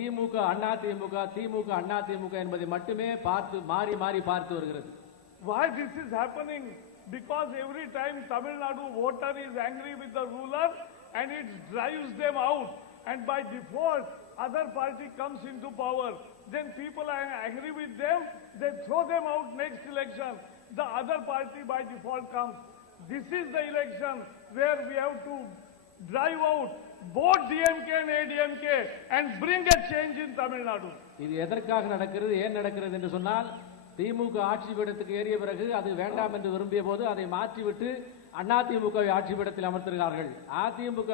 திமுக அண்ணா திமுக திமுக அண்ணா திமுக என்பதை மட்டுமே பார்த்து மாறி மாறி பார்த்து வருகிறது. Why this is happening? Because every time Tamil Nadu voter is angry with the ruler and it drives them out, and by default other party comes into power. Then people are angry with them, they throw them out next election. The other party by default comes. This is the election where we have to drive out both DMK and ADMK and bring a change in Tamil Nadu. இது எதற்காக நடக்கிறது, ஏன் நடக்கிறது என்று சொன்னால், திமுக ஆட்சி பீடத்துக்கு ஏறிய பிறகு அது வேண்டாம் என்று விரும்பிய போது அதை மாற்றிவிட்டு அதிமுகவை ஆட்சி பீடத்தில் அமர்த்துகிறார்கள். அதிமுக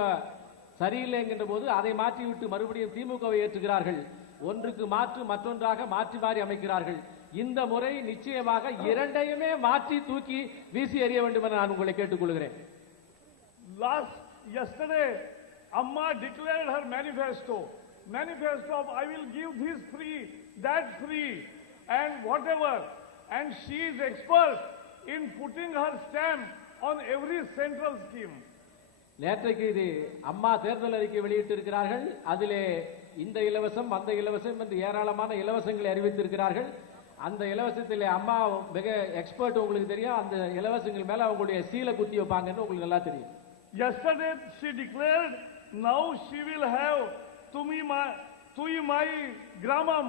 சரியில்லை என்கின்ற போது அதை மாற்றிவிட்டு மறுபடியும் திமுகவை ஏற்றுகிறார்கள். ஒன்றுக்கு மாற்று மற்றொன்றாக மாற்றி மாறி அமைக்கிறார்கள். இந்த முறை நிச்சயமாக இரண்டையுமே மாற்றி தூக்கி வீசி எறிய வேண்டும் என நான் உங்களை கேட்டுக்கொள்கிறேன். Yesterday, Amma declared her manifesto of I will give this free, that free, and whatever. And she is expert in putting her stamp on every central scheme. நேற்றைக்கு இது அம்மா தேர்தல் அறிக்கை வெளியிட்டிருக்கிறார்கள். அதிலே இந்த இலவசம் அந்த இலவசம் என்று ஏராளமான இலவசங்களை அறிவித்திருக்கிறார்கள். அந்த இலவசத்திலே அம்மா மிக எக்ஸ்பர்ட், உங்களுக்கு தெரியும். அந்த இலவசங்கள் மேல அவங்களுடைய சீலை குத்தி வைப்பாங்கன்னு உங்களுக்கு நல்லா தெரியும். Yesterday she declared now she will have Tui Mai Gramam,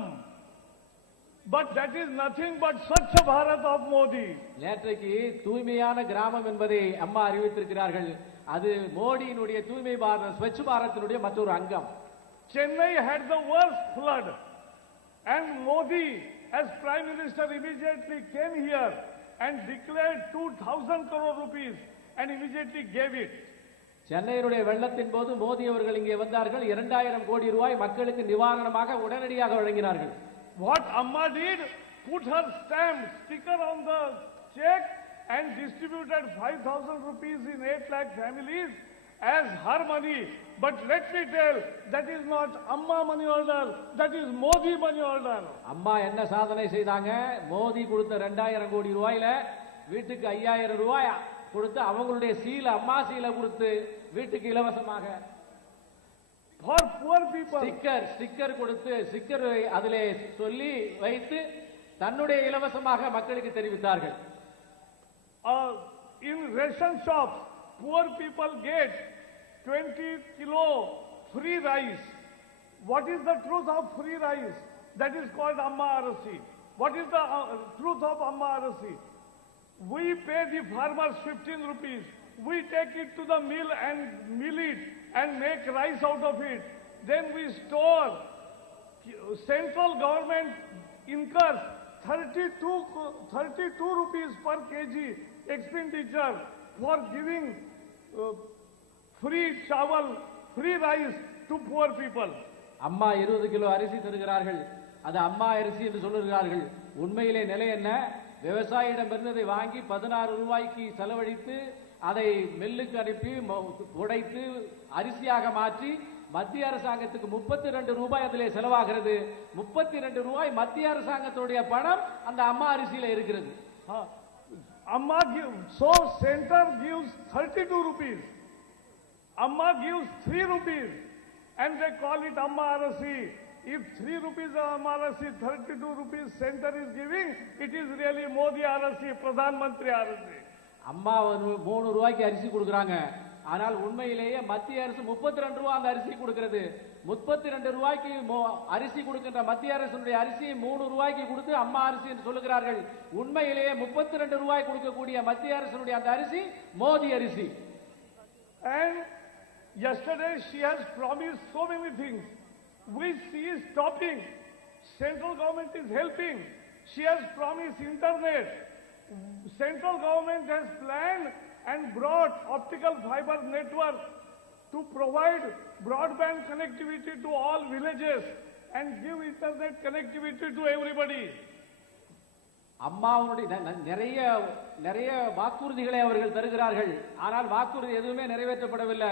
but that is nothing but Swachh Bharat of Modi. நேற்றைக்கு தூய்மையான கிராமம் என்பதை அம்மா அறிவித்திருக்கிறார்கள். அது மோடியினுடைய தூய்மை பாரத் ஸ்வச் பாரத்தினுடைய மற்றொரு அங்கம். Chennai had the worst flood, and Modi as Prime Minister immediately came here and declared 2,000 crore rupees and immediately gave it. சென்னையினுடைய வெள்ளத்தின் போது மோடி அவர்கள் இங்கே வந்தார்கள். 2000 கோடி ரூபாய் மக்களுக்கு நிவாரணமாக உடனடியாக வழங்கினார்கள். What Amma did, put her stamp, sticker on the check and distributed 5,000 rupees in 8 lakh families as her money. But let me tell, that is not Amma money order, that is Modi money order. அம்மா என்ன சாதனை செய்தாங்க? மோடி கொடுத்த 2000 கோடி ரூபாயில வீட்டுக்கு 5000 ரூபாய் கொடுத்து அவங்களுடைய சீல அம்மா சீல கொடுத்து வீட்டுக்கு இலவசமாக for poor people ஸ்டிக்கர் கொடுத்து ஸ்டிக்கர் அதிலே சொல்லி வைத்து தன்னுடைய இலவசமாக மக்களுக்கு தெரிவித்தார்கள். In ration shops poor people get 20 kilo free rice. What is the truth of free rice? That is called Amma Arasi. What is the truth of Amma Arasi? We pay the farmers 15 rupees. We take it to the mill and mill it and make rice out of it. Then we store. Central government incurs 32 rupees per kg expenditure for giving free chawal, free rice to poor people. அம்மா 20 kilo அரிசி தருகிறார்கள். அது அம்மா அரிசி என்று சொல்லுகிறார்கள். உண்மையிலே நிலை என்ன? விவசாயியிடம் இருந்ததை வாங்கி 16 ரூபாய்க்கு செலவழித்து அதை மில்லுக்கு அனுப்பி உடைத்து அரிசியாக மாற்றி மத்திய அரசாங்கத்துக்கு 32 ரூபாய் அதிலே செலவாகிறது. 32 ரூபாய் மத்திய அரசாங்கத்துடைய பணம் அந்த அம்மா அரிசியில இருக்கிறது. Amma gives, so center gives 32 rupees. Amma gives 3 rupees and they call it Amma Arasi. If 3 rupees Amma Arasi, 32 rupees center is giving, it is really Modi Arasi, Pradhan Mantri Arasi. அம்மா 3 ரூபாய்க்கு அரிசி கொடுக்கறாங்க. ஆனால் உண்மையிலேயே மத்திய அரசு 32 ரூபாய் அந்த அரிசி கொடுக்கிறது. 32 ரூபாய்க்கு அரிசி கொடுக்கின்ற மத்திய அரசுடைய அரிசி 3 ரூபாய்க்கு கொடுத்து அம்மா அரிசி என்று சொல்லுகிறார்கள். உண்மையிலேயே 32 ரூபாய் கொடுக்கக்கூடிய மத்திய அரசுடைய அந்த அரிசி மோடி அரிசி. And yesterday she has promised so many things which she is stopping. Central government is helping. She has promised internet. Central government has planned and brought optical fiber network to provide broadband connectivity to all villages and give internet connectivity to everybody. அம்மாவுடைய நிறைய வாக்குறுதிகளை அவர்கள் தருகிறார்கள். ஆனால் வாக்குறுதி எதுவுமே நிறைவேற்றப்படவில்லை.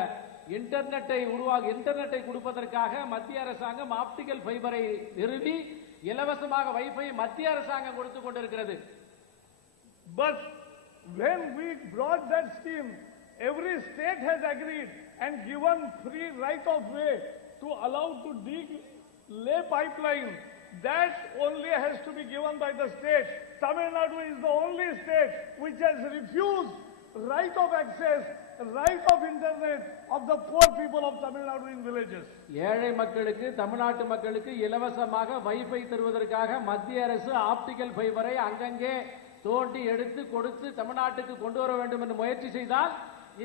இன்டர்நெட்டை கொடுப்பதற்காக மத்திய அரசாங்கம் ஆப்டிகல் ஃபைபரை நிறுவி இலவசமாக வைஃபை மத்திய அரசாங்கம் கொடுத்துக் கொண்டிருக்கிறது. But when we brought that scheme, every state has agreed and given free right of way to allow to dig Bay pipeline, that only has to be given by the state. Tamil Nadu is the only state which has refused right of access, right of internet of the poor people of Tamil Nadu in villages. ஏழை மக்களுக்கு தமிழ்நாட்டு மக்களுக்கு இலவசமாக wifi தருவதற்காக மத்திய அரசு optical ஃபைபரை அங்கங்கே தோண்டி எடுத்து கொடுத்து தமிழ்நாட்டுக்கு கொண்டு வர வேண்டும் என்று முயற்சி செய்தால்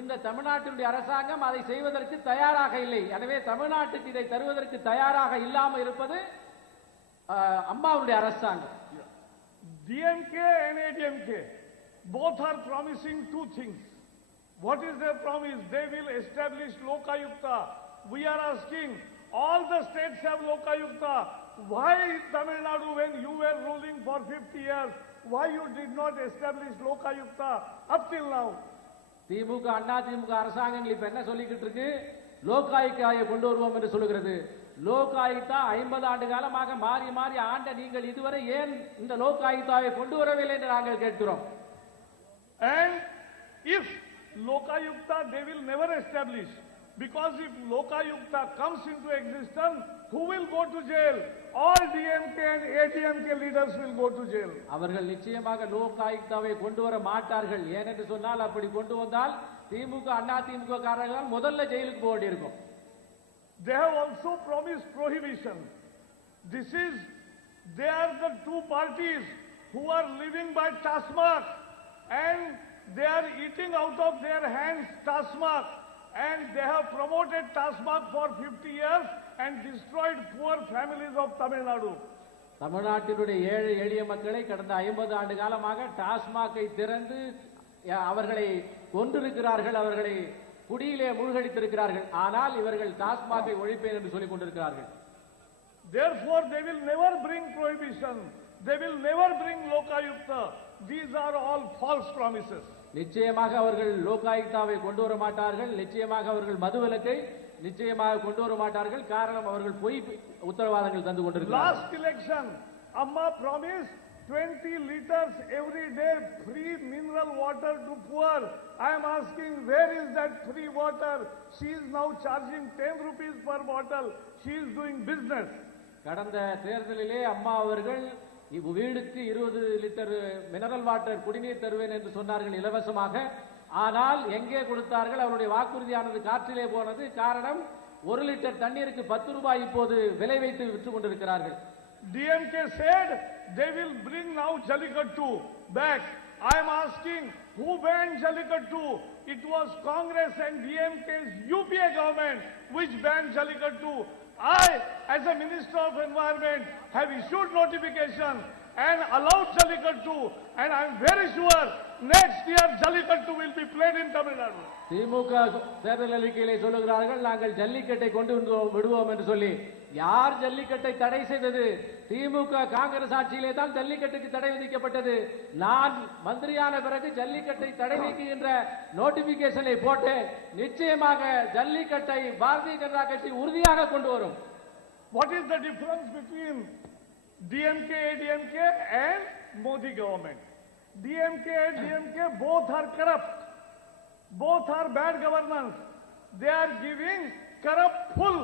இந்த தமிழ்நாட்டினுடைய அரசாங்கம் அதை செய்வதற்கு தயாராக இல்லை. எனவே தமிழ்நாட்டுக்கு இதை தருவதற்கு தயாராக இல்லாமல் இருப்பது அம்மாவுடைய அரசாங்கம். DMK and ADMK both are promising two things. What is their promise? They will establish Lokayukta. We are asking, all the states have Lokayukta. Why Tamil Nadu, when you were ruling for 50 years, why you did not establish Lokayukta up till now? திமுக அண்ணா திமுக அரசாங்கங்கள் இப்ப என்ன சொல்லிக்கிட்டு இருக்கு? லோகாயுக்தாவை கொண்டு வருவோம் என்று சொல்லுகிறது. லோகாயுக்தா 50 ஆண்டு காலமாக மாறி மாறி ஆண்ட நீங்கள் இதுவரை ஏன் இந்த லோகாயுக்தாவை கொண்டு வரவில்லை என்று நாங்கள் கேட்கிறோம். And if Lokayukta they will never establish, because if Lokayukta comes into existence, who will go to jail? All DMK and ADMK leaders will go to jail. அவர்கள் நிச்சயமாக லோகாயுக்தாவை கொண்டு வர மாட்டார்கள். ஏனென்று சொன்னால் அப்படி கொண்டு வந்தால் திமுக அண்ணா திமுக காரர்கள் முதல்ல ஜெயிலுக்கு போக வேண்டியிருக்கும். They have also promised prohibition. They are the two parties who are living by Tasmak, and they are eating out of their hands Tasmak, and they have promoted Tasmak for 50 years and destroyed poor families of Tamil Nadu. தமிழ்நாட்டினுடைய ஏழை எளிய மக்களை கடந்த 50 ஆண்டு காலமாக டாஸ்மாகை திறந்து அவர்களை கொண்டிருக்கிறார்கள், அவர்களை குடியிலே மூழ்கடித்திருக்கிறார்கள். ஆனால் இவர்கள் டாஸ்மாகை ஒழிப்பேன் என்று சொல்லிக் கொண்டிருக்கிறார்கள். Therefore they will never bring prohibition, they will never bring Lokayukta. These are all false promises. நிச்சயமாக அவர்கள் லோகாயுக்தாவை கொண்டு வர மாட்டார்கள். நிச்சயமாக அவர்கள் மதுவிலக்கை நிச்சயமாக கொண்டு வர மாட்டார்கள். காரணம் அவர்கள் பொய் உத்தரவாதங்கள் தந்து கொண்டிருக்கிறார்கள். Last election, Amma promised 20 liters every day free mineral water to poor. I am asking, where is that free water? She is now charging 10 rupees per bottle. She is doing business. கடந்த தேர்தலிலே அம்மா அவர்கள் வீடுக்கு 20 litre mineral water குடிநீர் தருவேன் என்று சொன்னார்கள் இலவசமாக. ஆனால் எங்கே கொடுத்தார்கள்? அவருடைய வாக்குறுதியானது காற்றிலே போனது. காரணம், 1 லிட்டர் தண்ணீருக்கு 10 ரூபாய் இப்போது விலை வைத்து விற்று கொண்டிருக்கிறார்கள். DMK said they will bring now Jallikattu back. I am asking, who banned Jallikattu? It was Congress and DMK's UPA government which banned Jallikattu. I, as a Minister of Environment, have issued notification and allowed Jallikattu, and I am very sure next year Jallikattu will be played in Tamil Nadu. திமுக தேர்தல் அறிக்கையிலே சொல்லுகிறார்கள், நாங்கள் ஜல்லிக்கட்டை கொண்டு விடுவோம் என்று சொல்லி. யார் ஜல்லிக்கட்டை தடை செய்தது? திமுக காங்கிரஸ் ஆட்சியிலே தான் ஜல்லிக்கட்டுக்கு தடை விதிக்கப்பட்டது. நான் மந்திரியான பிறகு ஜல்லிக்கட்டை தடை நீக்குகின்ற நோட்டிபிகேஷனை போட்டு நிச்சயமாக ஜல்லிக்கட்டை பாரதிய ஜனதா கட்சி உறுதியாக கொண்டு வரும். What is the difference between DMK, ADMK and Modi government? DMK and DMK both are corrupt. Both are bad governance. They are giving corrupt full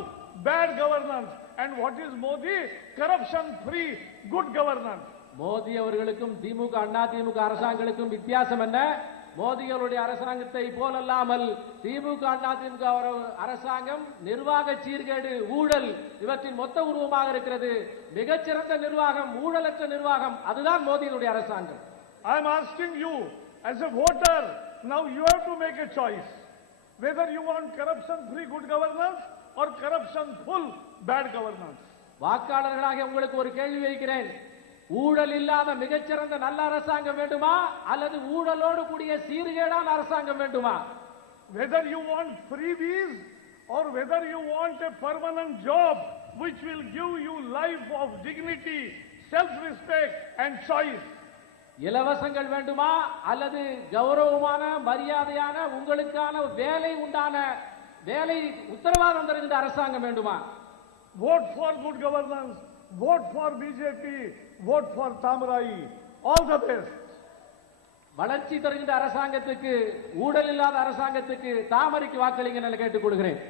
bad governance. And what is Modi? Corruption free good governance. Modi அவர்களுக்கும் திமுக அண்ணா திமுக அரசாங்கங்களுக்கும் வித்தியாசம் என்ன? மோடி அவருடைய அரசாங்கத்தை போலல்லாமல் திமுக அண்ணா திமுக அரசாங்கம் நிர்வாக சீர்கேடு, ஊழல் இவற்றின் மொத்த உருவமாக இருக்கிறது. மிகச்சிறந்த நிர்வாகம், ஊழலற்ற நிர்வாகம், அதுதான் மோடியினுடைய அரசாங்கம். I am asking you as a voter, now you have to make a choice whether you want corruption free good governance or corruption full bad governance. வாக்காளர்களாக உங்களுக்கு ஒரு கேள்வி வைக்கிறேன். ஊழல் இல்லாத மிகச்சிறந்த நல்ல அரசாங்கம் வேண்டுமா அல்லது ஊழலோடு கூடிய சீர்கேடான அரசாங்கம் வேண்டுமா? Whether you want freebies or whether you want a permanent job which will give you life of dignity, self-respect and choice. இலவசங்கள் வேண்டுமா அல்லது கௌரவமான மரியாதையான உங்களுக்கான வேலை உண்டான வேலை உத்தரவாதம் தருகின்ற அரசாங்கம் வேண்டுமா? Vote for good governance, vote for BJP, vote for Tamarai. All the best. வளர்ச்சி தருகின்ற அரசாங்கத்துக்கு, ஊழல் இல்லாத அரசாங்கத்துக்கு தாமரைக்கு வாக்களிங்க என்று கேட்டுக் கொள்கிறேன்.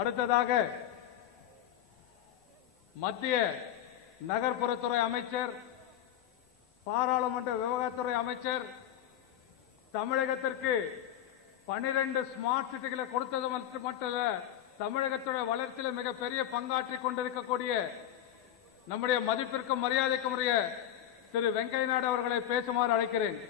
அடுத்ததாக மத்திய நகர்ப்புறத்துறை அமைச்சர், பாராளுமன்ற விவகாரத்துறை அமைச்சர் தமிழகத்திற்கு 12 ஸ்மார்ட் சிட்டிகளை கொடுத்தது மட்டுமல்ல, தமிழகத்துடைய வளர்ச்சியில் மிகப்பெரிய பங்காற்றிக் கொண்டிருக்கக்கூடிய நம்முடைய மதிப்பிற்கும் மரியாதைக்கும் உரிய திரு வெங்கையா நாயுடு அவர்களை பேசுமாறு அழைக்கிறேன்.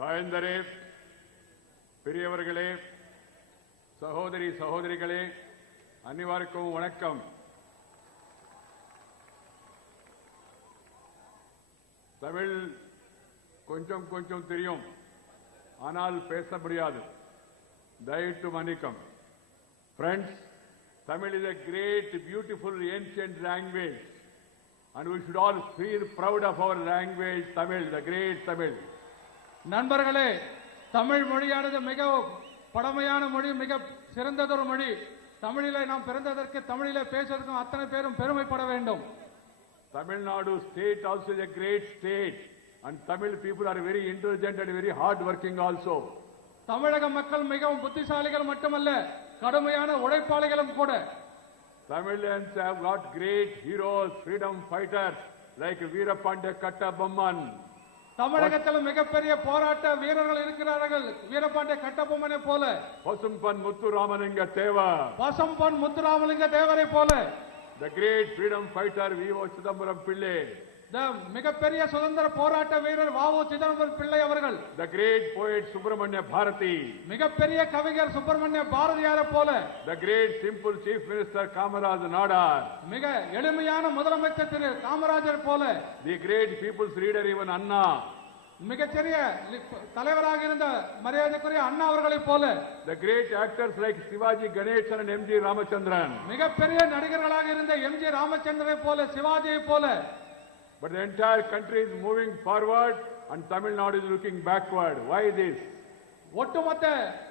தாய்ந்தரே, பெரியவர்களே, சகோதரி சகோதரிகளே, அனைவருக்கும் வணக்கம். தமிழ் கொஞ்சம் கொஞ்சம் தெரியும், ஆனால் பேச முடியாது. தயவுட்டு மன்னிக்கும். Friends, Tamil is a great, beautiful, ancient language, and we should all feel proud of our language, Tamil, the great Tamil. நண்பர்களே, தமிழ் மொழியானது மிக பழமையான மொழி, மிக சிறந்ததொரு மொழி. தமிழிலே நாம் பிறந்ததற்கு, தமிழிலே பேசுவதற்கும் அத்தனை பேரும் பெருமைப்பட வேண்டும். Tamil Nadu state also is a great state, and Tamil people are very intelligent and very hard working also. தமிழக மக்கள் மிகவும் புத்திசாலிகள் மட்டுமல்ல, கடுமையான உழைப்பாளிகளும் கூட. Tamilians have got great heroes, freedom fighters like Veerapandya Kattabomman. தமிழகத்தில் மிகப்பெரிய போராட்ட வீரர்கள் இருக்கிறார்கள், வீரபாண்டிய கட்டபொம்மனை போல, Pasumpan Muthuramanlinga Theva, பசம்பொன் முத்துராமலிங்க தேவரை போல, the great freedom fighter V.O. Chidambaram Pillai, மிகப்பெரிய சுதந்திர போராட்ட வீரர் வ.உ. சிதம்பரம் பிள்ளை அவர்கள், the great poet Subramanya Bharati, மிகப்பெரிய கவிஞர் சுப்பிரமணிய பாரதியாரை போல, the great simple chief minister Kamaraj Nadar, மிக எளிமையான முதலமைச்சர் திரு காமராஜர் போல, the great people's leader even Anna, மிகச்சிறிய தலைவராக இருந்த மரியாதைக்குரிய அண்ணா அவர்களைப் போல, the great actors like Shivaji Ganesan and M.G. Ramachandran. மிகப்பெரிய நடிகர்களாக இருந்த எம்.ஜி. ராமச்சந்திரனை போல, சிவாஜியை போல. But the entire country is moving forward and Tamil Nadu is looking backward. Why this? ஒட்டுமொத்த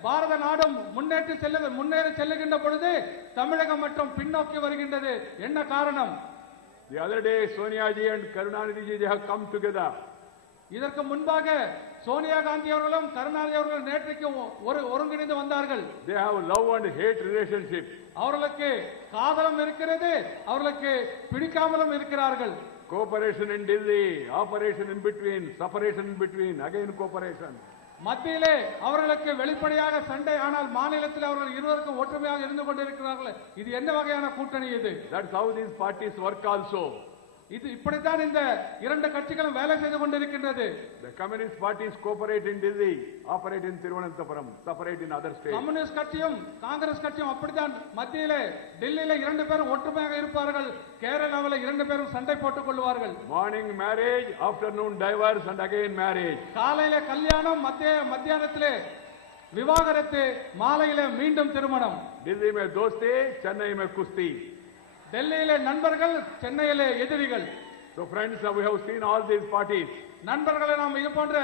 பாரத நாடும் முன்னேறி செல்லுகின்ற பொழுது தமிழகம் மற்றும் பின்னோக்கி வருகின்றது. என்ன காரணம்? The other day Sonia ji and Karunanidhi ji, they have come together. இதற்கு முன்பாக சோனியா காந்தி அவர்களும் கருணாநிதி அவர்களும் நேற்றைக்கு ஒருங்கிணைந்து வந்தார்கள். They have love and hate relationship. அவர்களுக்கு காதலும் இருக்கிறது, அவர்களுக்கு பிடிக்காமலும் இருக்கிறார்கள். Cooperation in Delhi, operation in between, separation in between, again cooperation. மத்தியிலே அவர்களுக்கு வெளிப்படையாக சண்டை, ஆனால் மாநிலத்தில் அவர்கள் இருவருக்கும் ஒற்றுமையாக இருந்து கொண்டிருக்கிறார்கள். இது என்ன வகையான கூட்டணி இது? That's how these parties work also. இது இப்படித்தான் இந்த இரண்டு கட்சிகளும் வேலை செய்து கொண்டிருக்கின்றது. The Communist parties cooperate in Delhi, operate in Thiruvananthapuram, separate in other states. Communist கட்சியும் காங்கிரஸ் கட்சியும் அப்படித்தான் மத்தியிலே டெல்லியில இரண்டு பேரும் ஒற்றுமையாக இருப்பார்கள், கேரளாவில் இரண்டு பேரும் சண்டை போட்டுக் கொள்வார்கள். Morning marriage, afternoon divorce and again marriage. காலையில கல்யாணம், மத்தியானத்திலே விவாகரத்து, மாலையிலே மீண்டும் திருமணம். Delhi mein dosti, Chennai mein kusti. டெல்லியிலே நண்பர்கள், சென்னையிலே எதிரிகள். So friends, we have seen all these parties. நண்பர்களை நாம் இது போன்ற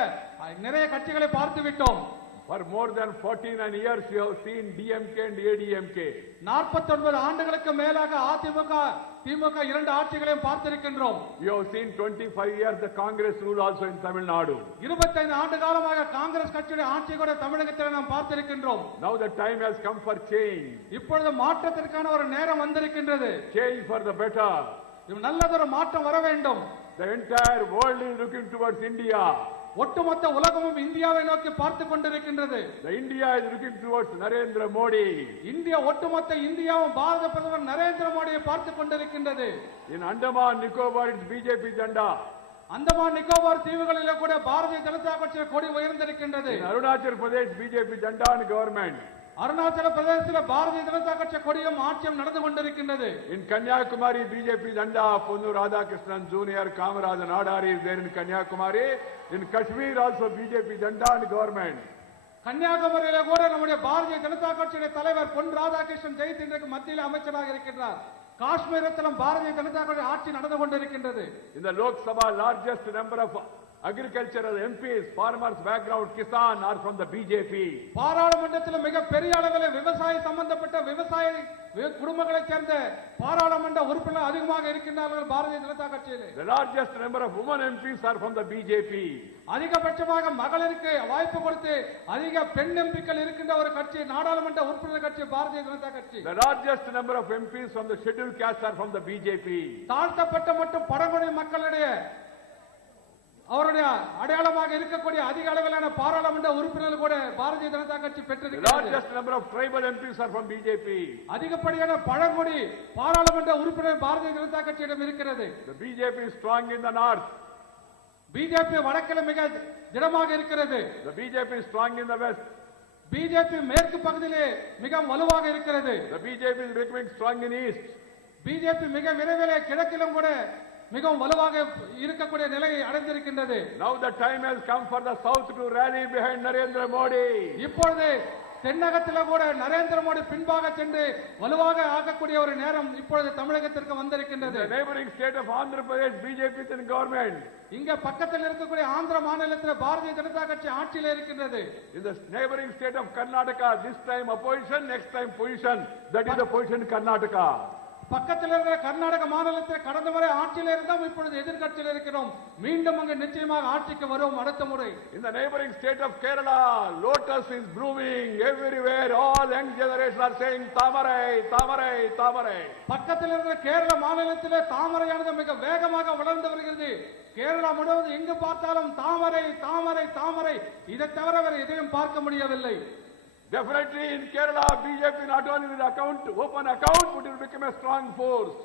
நிறைய கட்சிகளை பார்த்து விட்டோம். For more than 49 years, we have seen DMK and ADMK. 49 ஆண்டுகளுக்கு மேலாக அதிமுக, திமுக இரண்டு ஆட்சிகளையும் பார்த்திருக்கின்றோம். We have seen 25 years the Congress rule also in Tamil Nadu. 25 ஆண்டு காலமாக காங்கிரஸ் கட்சியுடைய ஆட்சி கூட தமிழகத்தில் நாம் பார்த்திருக்கின்றோம். Now the time has come for change. இப்பொழுது மாற்றத்திற்கான ஒரு நேரம் வந்திருக்கின்றது. Change for the better. நல்லதொரு மாற்றம் வர வேண்டும். The entire world is looking towards India. ஒட்டுமொத்த உலகமும் இந்தியாவை நோக்கி பார்த்துக் கொண்டிருக்கின்றது. The India is looking towards Narendra Modi. India, ஒட்டுமொத்த இந்தியாவும் பாரத பிரதமர் நரேந்திர மோடியை பார்த்துக் கொண்டிருக்கின்றது. In Andaman Nicobar, it's BJP Janda. Andaman Nicobar தீவுகளிலே கூட பாரதிய ஜனதா கட்சியின் கொடி உயர்ந்திருக்கின்றது. In Arunachal Pradesh, BJP Janda and government. Arunachal பிரதேசத்தில் பாரதிய ஜனதா கட்சி கொடியும் ஆட்சியும் நடந்து கொண்டிருக்கின்றது. In Kanyakumari, BJP Janda, Ponnu Radhakrishnan Jr., Kamaraj Nadar is there in Kanyakumari. In Kashmir also BJP Janda and government. கன்னியாகுமரியில கூட நம்முடைய பாரதிய ஜனதா கட்சியுடைய தலைவர் பொன் ராதாகிருஷ்ணன் ஜெயித் இன்றைக்கு மத்தியில் அமைச்சராக இருக்கின்றார். காஷ்மீரத்திலும் பாரதிய ஜனதா கட்சி ஆட்சி நடந்து கொண்டிருக்கின்றது. In the Lok Sabha, largest number of agricultural MPs, farmers background, Kisan are from the BJP. பாராளுமன்றத்தில் மிக பெரிய அளவில் விவசாய சம்பந்தப்பட்ட விவசாய குடும்பங்களைச் சேர்ந்த பாராளுமன்ற உறுப்பினர்கள் அதிகமாக இருக்கின்றார்கள் பாரதிய ஜனதா கட்சியிலே. The largest number of women MPs are from the BJP. அதிகபட்சமாக மகளிருக்கு வாய்ப்பு கொடுத்து அதிக பெண் எம்பிக்கள் இருக்கின்ற ஒரு கட்சி நாடாளுமன்ற உறுப்பினர் கட்சி பாரதிய ஜனதா கட்சி. The largest number of MPs from the scheduled castes are from the BJP. தாழ்த்தப்பட்ட மற்றும் பழங்குடி மக்களுடைய அவருடைய அடையாளமாக இருக்கக்கூடிய அதிக அளவிலான பாராளுமன்ற உறுப்பினர்கள் கூட பாரதிய ஜனதா கட்சி The பெற்றிருக்கிறது. largest number of tribal MPs are from BJP. அதிகப்படியான பழங்குடி பாராளுமன்ற உறுப்பினர் பாரதிய ஜனதா கட்சியிடம் இருக்கிறது. The BJP is strong in the north. BJP வடக்கில் மிக திடமாக இருக்கிறது. The BJP is strong in the west. BJP மேற்கு பகுதியிலே மிக வலுவாக இருக்கிறது. The BJP is becoming strong in east. BJP மிக விரைவிலே கிழக்கிலும் கூட மிகவும் வலுவாக இருக்கக்கூடிய நிலையை அடைந்திருக்கின்றது. Now the time has come for the south to rally behind Narendra Modi. இப்பொழுது தென்னகத்தில் கூட நரேந்திர மோடி பின்பாக சென்று வலுவாக ஆகக்கூடிய ஒரு நேரம் இப்பொழுது தமிழகத்திற்கு வந்திருக்கின்றது. The neighboring state of Andhra Pradesh, BJP is in government. இங்க பக்கத்தில் இருக்கக்கூடிய ஆந்திர மாநிலத்தில் பாரதிய ஜனதா கட்சி ஆட்சியில் இருக்கின்றது. In the neighboring state of Karnataka, this time opposition, next time position. That is the position in Karnataka. பக்கத்தில் இருக்கிற கர்நாடக மாநிலத்தில் கடந்த முறை ஆட்சியில் இருந்தோம், இப்பொழுது எதிர்க்கட்சியில் இருக்கிறோம். மீண்டும் அங்கு நிச்சயமாக ஆட்சிக்கு வரும் அடுத்த முறை. In the neighboring state of Kerala, lotus is blooming everywhere. All young generation are saying Tamarai, Tamarai, Tamarai. பக்கத்தில் இருக்கிற கேரள மாநிலத்திலே தாமரையானது மிக வேகமாக வளர்ந்து வருகிறது. கேரளா முழுவதும் எங்கு பார்த்தாலும் தாமரை தாமரை தாமரை, இதை தவிர வேறு எதையும் பார்க்க முடியவில்லை. Definitely in Kerala, BJP not only will open account, but it will become a strong force.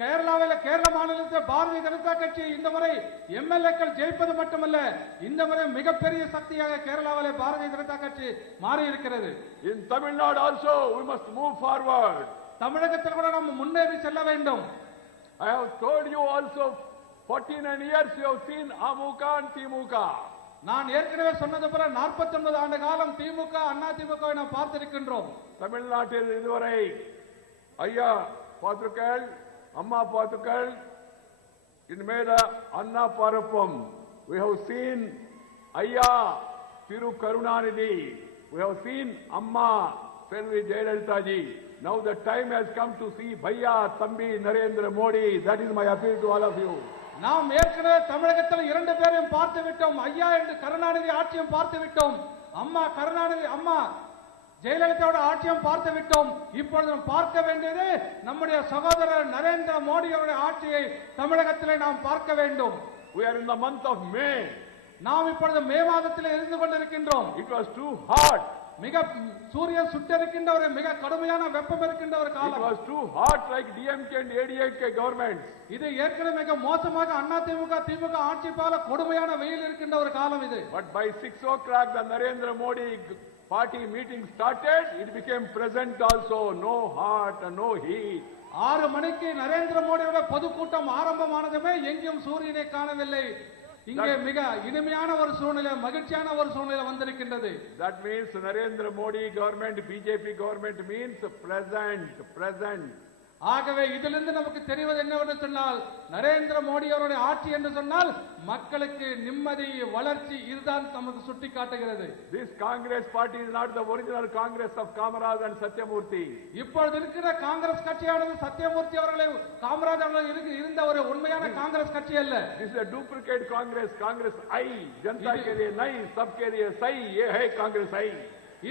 கேரளாவில் கேரள மாநிலத்தில் பாரதிய ஜனதா கட்சி இந்த முறை எம்எல்ஏக்கள் ஜெயிப்பது மட்டுமல்ல, இந்த முறை மிகப்பெரிய சக்தியாக கேரளாவிலே பாரதிய ஜனதா கட்சி மாறி இருக்கிறது. In Tamil Nadu also, we must move forward. தமிழகத்தில் கூட நாம் முன்னேறி செல்ல வேண்டும். I have told you also, 49 years you have seen Amuka and Timuka. நான் ஏற்கனவே சொன்னது போல 49 ஆண்டு காலம் திமுக அண்ணா திமுகவை நாம் பார்த்திருக்கின்றோம். தமிழ்நாட்டில் இதுவரை ஐயா பாத்துக்கள், அம்மா பாத்துக்கள், இனிமேல அண்ணா பரப்பம். We have seen ஐயா திரு கருணாநிதி. We have seen அம்மா செல்வி Jayalalithaa ji. Now the time has come to see Bhaiya Thambi Narendra Modi. That is my appeal to all of you. நாம் ஏற்கனவே தமிழகத்தில் இரண்டு பேரையும் பார்த்து விட்டோம். ஐயா என்று கருணாநிதி ஆட்சியும் பார்த்து விட்டோம், அம்மா கருணாநிதி அம்மா ஜெயலலிதாவோட ஆட்சியும் பார்த்து விட்டோம். இப்பொழுது நாம் பார்க்க வேண்டியது நம்முடைய சகோதரர் நரேந்திர மோடியோட ஆட்சியை தமிழகத்திலே நாம் பார்க்க வேண்டும். We are in the month of May. நாம் இப்பொழுது மே மாதத்தில் இருந்து கொண்டிருக்கின்றோம். It was too hot. மிக சூரியன் சுட்டெரிக்கின்ற ஒரு மிக கடுமையான வெப்பம் இருக்கின்ற ஒரு It காலம். was too hot like DMK and ADMK governments. இது ஏற்கனவே மிக மோசமாக அண்ணா திமுக திமுக ஆட்சி போல கொடுமையான வெயில் இருக்கின்ற ஒரு காலம் இது. But by 6 o'clock the Narendra Modi party meeting started. It became present also. No hot and no heat. 6 மணிக்கு நரேந்திர மோடியோட பொதுக்கூட்டம் ஆரம்பமானதுமே எங்கேயும் சூரியனை காணவில்லை. இங்கே மிக இனிமையான ஒரு சூழ்நிலை, மகிழ்ச்சியான ஒரு சூழ்நிலை வந்திருக்கின்றது. That means Narendra Modi government, BJP government means present. ஆகவே இதிலிருந்து நமக்கு தெரிவது என்னவென்று சொன்னால், நரேந்திர மோடி அவருடைய ஆட்சி என்று சொன்னால் மக்களுக்கு நிம்மதி வளர்ச்சி, இதுதான் நமக்கு சுட்டி காட்டுகிறது. This Congress party is not the original Congress of Kamaraj and Satyamurthy. இப்பொழுது இருக்கிற காங்கிரஸ் கட்சியானது சத்யமூர்த்தி அவர்களை காமராஜ் அவர்கள் இருந்த ஒரு உண்மையான காங்கிரஸ் கட்சி அல்ல. This is a duplicate Congress. Congress I, Janata ke liye nahi, sab ke liye sahi. Ye hai Congress I.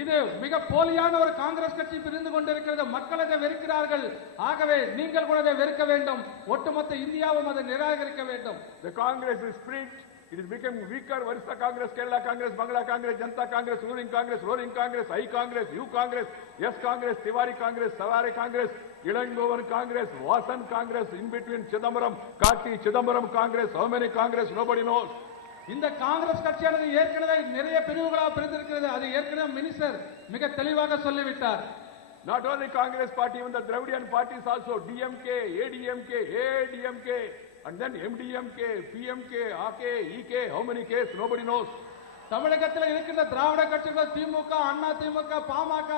இது மிக போலியான ஒரு காங்கிரஸ் கட்சி பிரிந்து கொண்டிருக்கிறது. மக்கள் அதை வெறுக்கிறார்கள். ஆகவே நீங்கள் கூட அதை வெறுக்க வேண்டும். ஒட்டுமொத்த இந்தியாவும் அதை நிராகரிக்க வேண்டும். The Congress is split. It is becoming weaker. Orissa Congress, Kerala Congress, Bangla Congress, Janata Congress, ruling Congress, rolling Congress, I Congress, U Congress, Yes Congress, Tiwari Congress, Savare Congress, Ilangovan Congress, Vasan Congress, in between Chidambaram, Karti Chidambaram Congress, how many Congress, nobody knows. இந்த காங்கிரஸ் கட்சியானது ஏற்கனவே நிறைய பிரிவுகளாக பிரிந்திருக்கிறது. அது ஏற்கனவே minister மிக தெளிவாக சொல்லிவிட்டார். Not only Congress party, even the Dravidian parties also, DMK, ADMK, ADMK, and then MDMK, PMK, AK, EK, how many Ks, nobody knows. தமிழகத்தில் இருக்கின்ற திராவிட கட்சிகள் திமுக, அண்ணா திமுக, பாமக,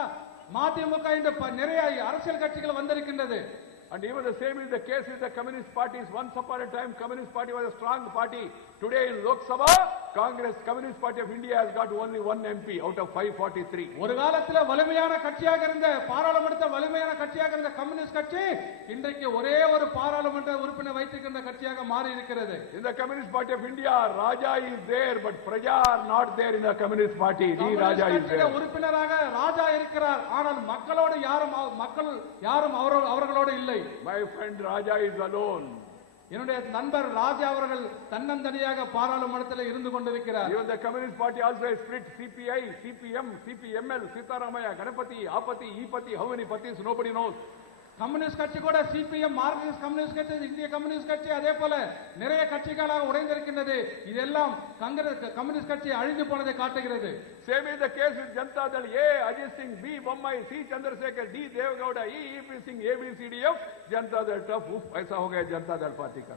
மதிமுக என்ற நிறைய அரசியல் கட்சிகள் வந்திருக்கின்றது. And even the same is the case with the Communist parties. Once upon a time, Communist Party was a strong party. Today in Lok Sabha, Congress, Communist Party of India has got only one MP out of 543. ஒரு காலத்துல வலிமையான கட்சியாக இருந்த பாராளுமன்றத்தில் வலிமையான கட்சியாக இருந்த communist கட்சி இன்றைக்கு ஒரே ஒரு பாராளுமன்ற உறுப்பினர் வைத்திருக்கின்ற கட்சியாக மாறி இருக்கிறது. In the Communist Party of India, Raja is there, but Praja are not there in the Communist Party. The Raja is there. உறுப்பினராக ராஜா இருக்கிறார், ஆனால் மக்களோடு யாரும் அவர்களோடு இல்லை. My friend Raja is alone. என்னுடைய நண்பர் ராஜா அவர்கள் தன்னந்தனியாக பாராளுமன்றத்தில் இருந்து கொண்டிருக்கிறார். Even the Communist Party also has split CPI, CPM, CPML, Sitaramaya, Ganapati, Apati, Epati, how many patis nobody knows. Communist கட்சி கூட சிபிஎம், மார்க்சிஸ்ட் கம்யூனிஸ்ட் கட்சி, இந்திய கம்யூனிஸ்ட் கட்சி, அதே போல நிறைய கட்சிகளாக உடைந்திருக்கின்றது. இதெல்லாம் கம்யூனிஸ்ட் கட்சி அழிந்து போனதை காட்டுகிறது. Same is the case with Janata Dal. A. Ajit Singh, B. Bommai, C. Chandrasekhar, D. Devgowda, E. EP Singh, ABCDF, Janata Dal tough. ऐसा हो गया जनता दल पार्टी का.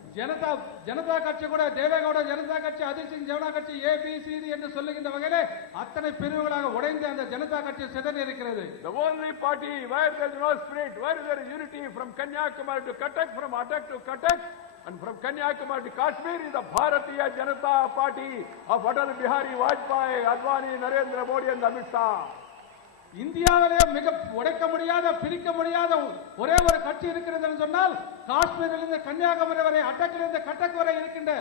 ஜனதா கட்சி கூட தேவேகவுடா ஜனதா கட்சி, அஜித் சிங் ஜனதா கட்சி, ABCD என்று சொல்லுகின்ற வகையிலே அத்தனை பிரிவுகளாக உடைந்து அந்த ஜனதா கட்சி சிதறி இருக்கிறது. The only party where there is no spirit, where there is unity from Kanyakumari to Cuttack, from Attak to Cuttack, and from Kanyakumari to Kashmir is the Bharatiya Janata Party of Atal Bihari Vajpayee, Advani, Narendra Modi and Amit Shah. இந்தியாவிலே மிக உடைக்க முடியாத, பிரிக்க முடியாத ஒரே ஒரு கட்சி இருக்கிறது என்று சொன்னால் காஷ்மீரிலிருந்து கன்னியாகுமரி வரை, அட்டக்கிலிருந்து கட்டக் வரை இருக்கின்ற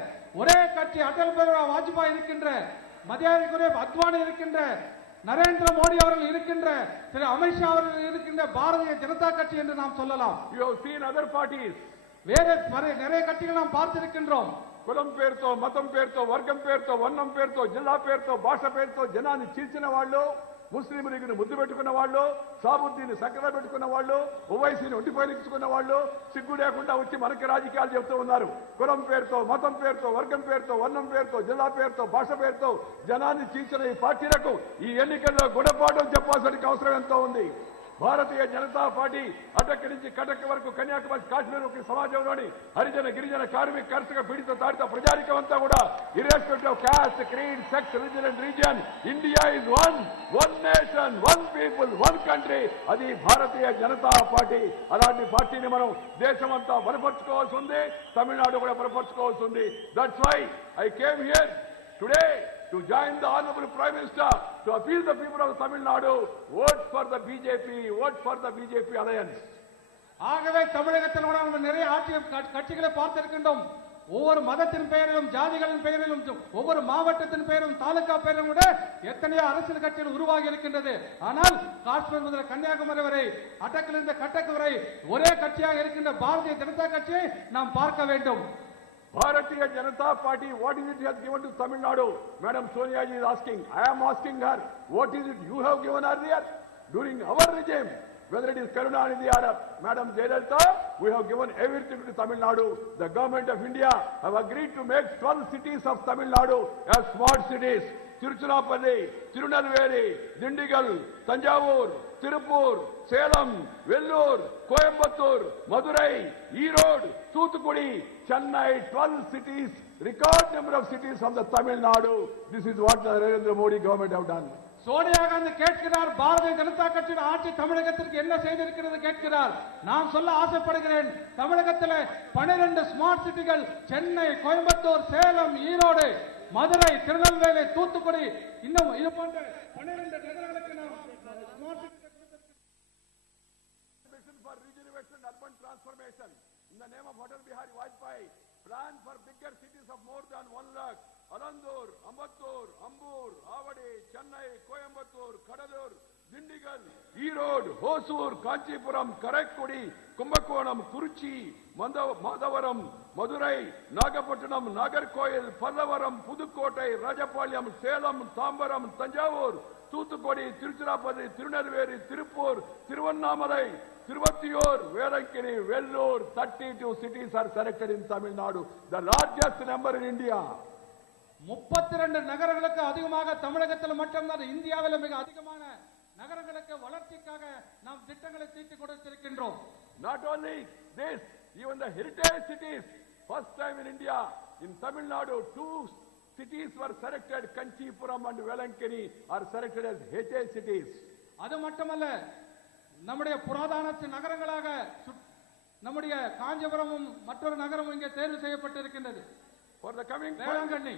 ஒரே கட்சி அடல் பிஹாரி வாஜ்பாய் இருக்கின்ற, மத்திய அத்வானி இருக்கின்ற, நரேந்திர மோடி அவர்கள் இருக்கின்ற, திரு அமித்ஷா அவர்கள் இருக்கின்ற பாரதிய ஜனதா கட்சி என்று நாம் சொல்லலாம். You have seen other parties. வேற நிறைய கட்சிகள் நாம் பார்த்திருக்கின்றோம். కులం పేరుతో, మతం పేరుతో, వర్గం పేరుతో, వర్ణం పేరుతో, జిల్లా పేరుతో, భాష పేరుతో జనాన్ని చీల్చిన వాళ్ళు, ముస్లిం లీగ్ని ముద్దు పెట్టుకున్న వాళ్ళు, సాబుద్దీన్ని సక్కర పెట్టుకున్న వాళ్ళు, ఓవైసీని ఒంటిపైనెక్కించుకున్న వాళ్ళు సిగ్గు లేకుండా వచ్చి మనకి రాజకీయాలు చెబుతూ ఉన్నారు. కులం పేరుతో, మతం పేరుతో, వర్గం పేరుతో, వర్ణం పేరుతో, జిల్లా పేరుతో, భాష పేరుతో జనాన్ని చీల్చిన ఈ పార్టీలకు ఈ ఎన్నికల్లో గుణపాఠం చెప్పాల్సిన అవసరం ఎంతో ఉంది. భారతీయ జనతా పార్టీ అటక్ నుంచి కటక్ వరకు కన్యాకుమారి, కాశ్మీర్ సమాజంలోని హరిజన, గిరిజన, కార్మిక, కర్షక, పీడిత, తాడిత ప్రజానికం అంతా కూడా irrespective of cost, creed, sex, religion and region, India is one nation, one people, one country. అది భారతీయ జనతా పార్టీ. అలాంటి పార్టీని మనం దేశమంతా బలపరుచుకోవాల్సి ఉంది, తమిళనాడు కూడా బలపరుచుకోవాల్సి ఉంది. That's why I came here today to join the honorable Prime Minister to appeal the people of Tamil Nadu, vote for the BJP, vote for the BJP alliance. ஆகவே தமிழகத்தில் நம்ம நிறைய கட்சிகளை பார்த்திருக்கின்றோம். ஒவ்வொரு மதத்தின் பெயரிலும், ஜாதிகளின் பெயரிலும், ஒவ்வொரு மாவட்டத்தின் பெயரும், தாலுகா பெயரும் கூட எத்தனையோ அரசியல் கட்சிகள் உருவாகி இருக்கின்றது. ஆனால் காஷ்மீர் முதல் கன்னியாகுமரி வரை, அட்டக்கிலிருந்து கட்டக் வரை ஒரே கட்சியாக இருக்கின்ற பாரதிய ஜனதா கட்சியை நாம் பார்க்க வேண்டும். Bharatiya Janata Party, what is it has given to Tamil Nadu? Madam Sonia ji is asking. I am asking her, what is it you have given earlier during our regime? Whether it is Karunanidhi or Madam Jayalalitha, we have given everything to Tamil Nadu. The government of India have agreed to make 12 cities of Tamil Nadu as smart cities. Tiruchirappalli, Tirunelveli, Dindigul, Tanjavur, Tirupur, Salem, Vellore, Coimbatore, Madurai, Erode, Thoothukudi, Chennai, 12 cities, record number of cities from the Tamil Nadu. This is what the Narendra Modi government have done. Sonia Gandhi கேட்கிறார், பாரதிய ஜனதா கட்சியின் ஆட்சி தமிழகத்திற்கு என்ன செய்திருக்கிறது கேட்கிறார். நான் சொல்ல ஆசைப்படுகிறேன், தமிழகத்தில் 12 ஸ்மார்ட் சிட்டிகள், சென்னை, கோயம்புத்தூர், சேலம், ஈரோடு, மதுரை, திருநெல்வேலி, தூத்துக்குடி, இன்னும் இது போன்ற 12 நகரங்களுக்கு நாம் smart city for regeneration and urban transformation in the name of Atal Bihari Vajpayee, plan for bigger cities of more than 1 lakh, Alandur, Ambattur, Ambur, Avadi, Chennai, Coimbatore, Kadalur, Dindigal, Erode, Hosur, Kanchipuram, Karaikudi, Kumbakonam, Kuruchi, Madavaram, Madurai, Nagapattinam, Nagarkoil, Pallavaram, Pudukottai, Rajapalyam, Salem, Tambaram, Tanjavur, Thoothukudi, Tiruchirappalli, Tirunelveli, Tirupur, Tiruvannamalai, Tiruvattiur, Velankini, Vellore, 32 cities are selected in Tamil Nadu, the largest number in India. 32 நகரங்களுக்கு அதிகமாக தமிழகத்தில் மட்டும்தான், இந்தியாவில் மிக அதிகமான நகரங்களுக்கு வளர்ச்சிக்காக நாம் திட்டங்களை தீட்டி கொடுத்திருக்கின்றோம். Not only this, even the heritage cities, first time in India, in Tamil Nadu, 2 cities were selected, Kanchipuram and Velankini are selected as heritage cities. அது மட்டுமல்ல, நம்முடைய புராதன நகரங்களாக நம்முடைய காஞ்சிபுரமும் மற்றொரு நகரமும் இங்கே தேர்வு செய்யப்பட்டிருக்கின்றது. For the coming Velankanni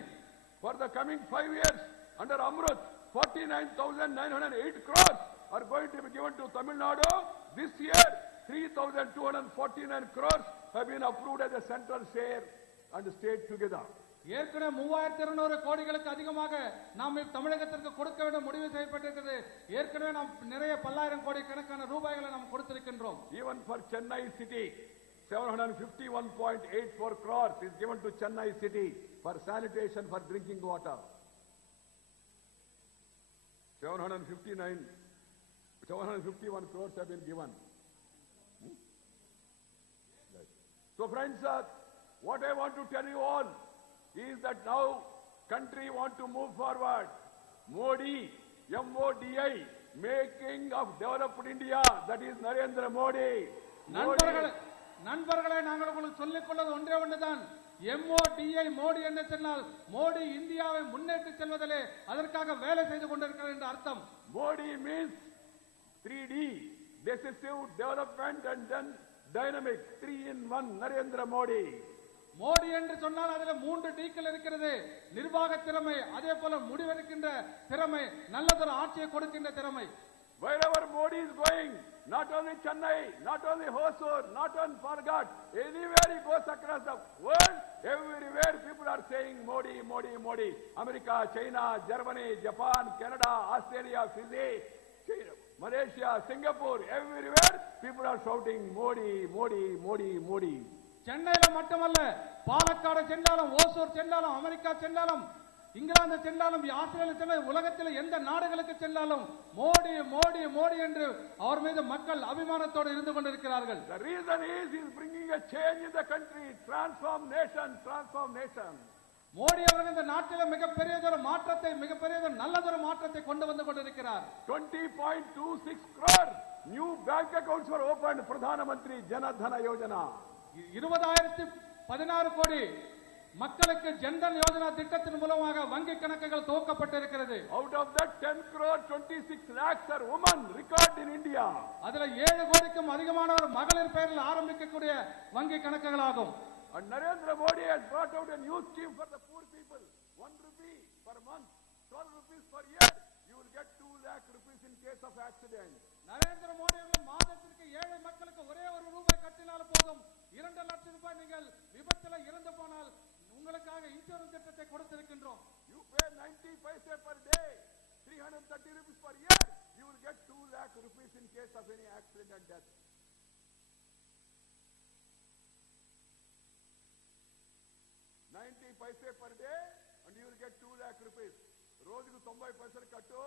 5 years under Amrut, 49,908 crores are going to be given to Tamil Nadu. This year, 3,249 crores have been approved as a central share and state together. ஏற்கனவே 3200 கோடிகளுக்கு அதிகமாக நாம் தமிழகத்திற்கு கொடுக்க வேண்டும் முடிவு செய்யப்பட்டிருக்கிறது. ஏற்கனவே நாம் நிறைய பல்லாயிரம் கோடி கணக்கான ரூபாய்களை நாம் கொடுத்திருக்கின்றோம். Even for Chennai city, 751.84 crores is given to Chennai city for sanitation for drinking water. 751 crores have been given. So friends, what I want to tell you all is that now country want to move forward. Modi, MODI, making of developed India, that is Narendra Modi. நண்பர்களே நாங்கள் உங்களுக்கு சொல்லிக் கொள்வது ஒன்றே ஒன்றுதான். MODI Modi என்று சொன்னால் மோடி இந்தியாவை முன்னேற்றி செல்வதிலே அதற்காக வேலை செய்து கொண்டிருக்கிறார் என்ற அர்த்தம். Modi means 3D, decisive development and then dynamic, 3 in 1, Narendra Modi. Modi என்று சொன்னால் அதில் 3 டீக்கள் இருக்கிறது. நிர்வாக திறமை, அதே போல முடிவெடுக்கின்ற திறமை, நல்லதொரு ஆட்சியை கொடுக்கின்ற திறமை. Wherever Modi is going, not only Chennai, not only Hosur, not only Fargat, anywhere he goes across the world, everywhere people are saying Modi, Modi, Modi. America, China, Germany, Japan, Canada, Australia, Fiji, Malaysia, Singapore, everywhere people are shouting Modi, Modi, Modi, Modi. சென்னையில மட்டுமல்ல, பாலக்காடு சென்றாலும், ஓசூர் சென்றாலும், America சென்றாலும், இங்கிலாந்து சென்றாலும், Australia சென்றாலும், உலகத்தில் எந்த நாடுகளுக்கு சென்றாலும் மோடி மோடி மோடி என்று அவர் மீது மக்கள் அபிமானத்தோடு இருந்து கொண்டிருக்கிறார்கள். The reason is he is bringing a change in the country, transform nation, transform nation. Modi அவர்கள் இந்த நாட்டில் மிகப்பெரியதொரு மாற்றத்தை, மிகப்பெரியதொரு நல்லதொரு மாற்றத்தை கொண்டு வந்து கொண்டிருக்கிறார். 20.26 crore new bank accounts were opened, Pradhan Mantri Jana Dhana Yojana. 20,016 கோடி மக்களுக்கு ஜன்தன் யோஜனா திட்டத்தின் மூலமாக வங்கி கணக்குகள் துவக்கப்பட்டிருக்கிறது. Out of that 10 crore 26 lakhs are women, record in India. அதுல 7 கோடிக்கும் அதிகமானவர் மகளிர் பெயரில் ஆரம்பிக்கக்கூடிய வங்கி கணக்குகளாகும். And Narendra Modi has brought out a new scheme for the poor people, 1 rupee per month, 12 rupees per year. You will get 2 lakh rupees in case of accident. Narendra Modi அவர்கள் மாதத்திற்கு 7 மக்களுக்கு ஒரே ஒரு ரூபாய் கட்டினால் போதும், 2 லட்சம் ரூபாய் நீங்கள் விபத்தில் இறந்து போனால் உங்களுக்காக இன்சூரன்ஸ் திட்டத்தை கொடுத்திருக்கின்றோம். You pay 90 paise per day, 330 rupees per year. You will get 2 lakh rupees in case of any accident and death. 90 paise per day and you will get 2 lakh rupees. రోజుకు 90 పైసలు కట్టు,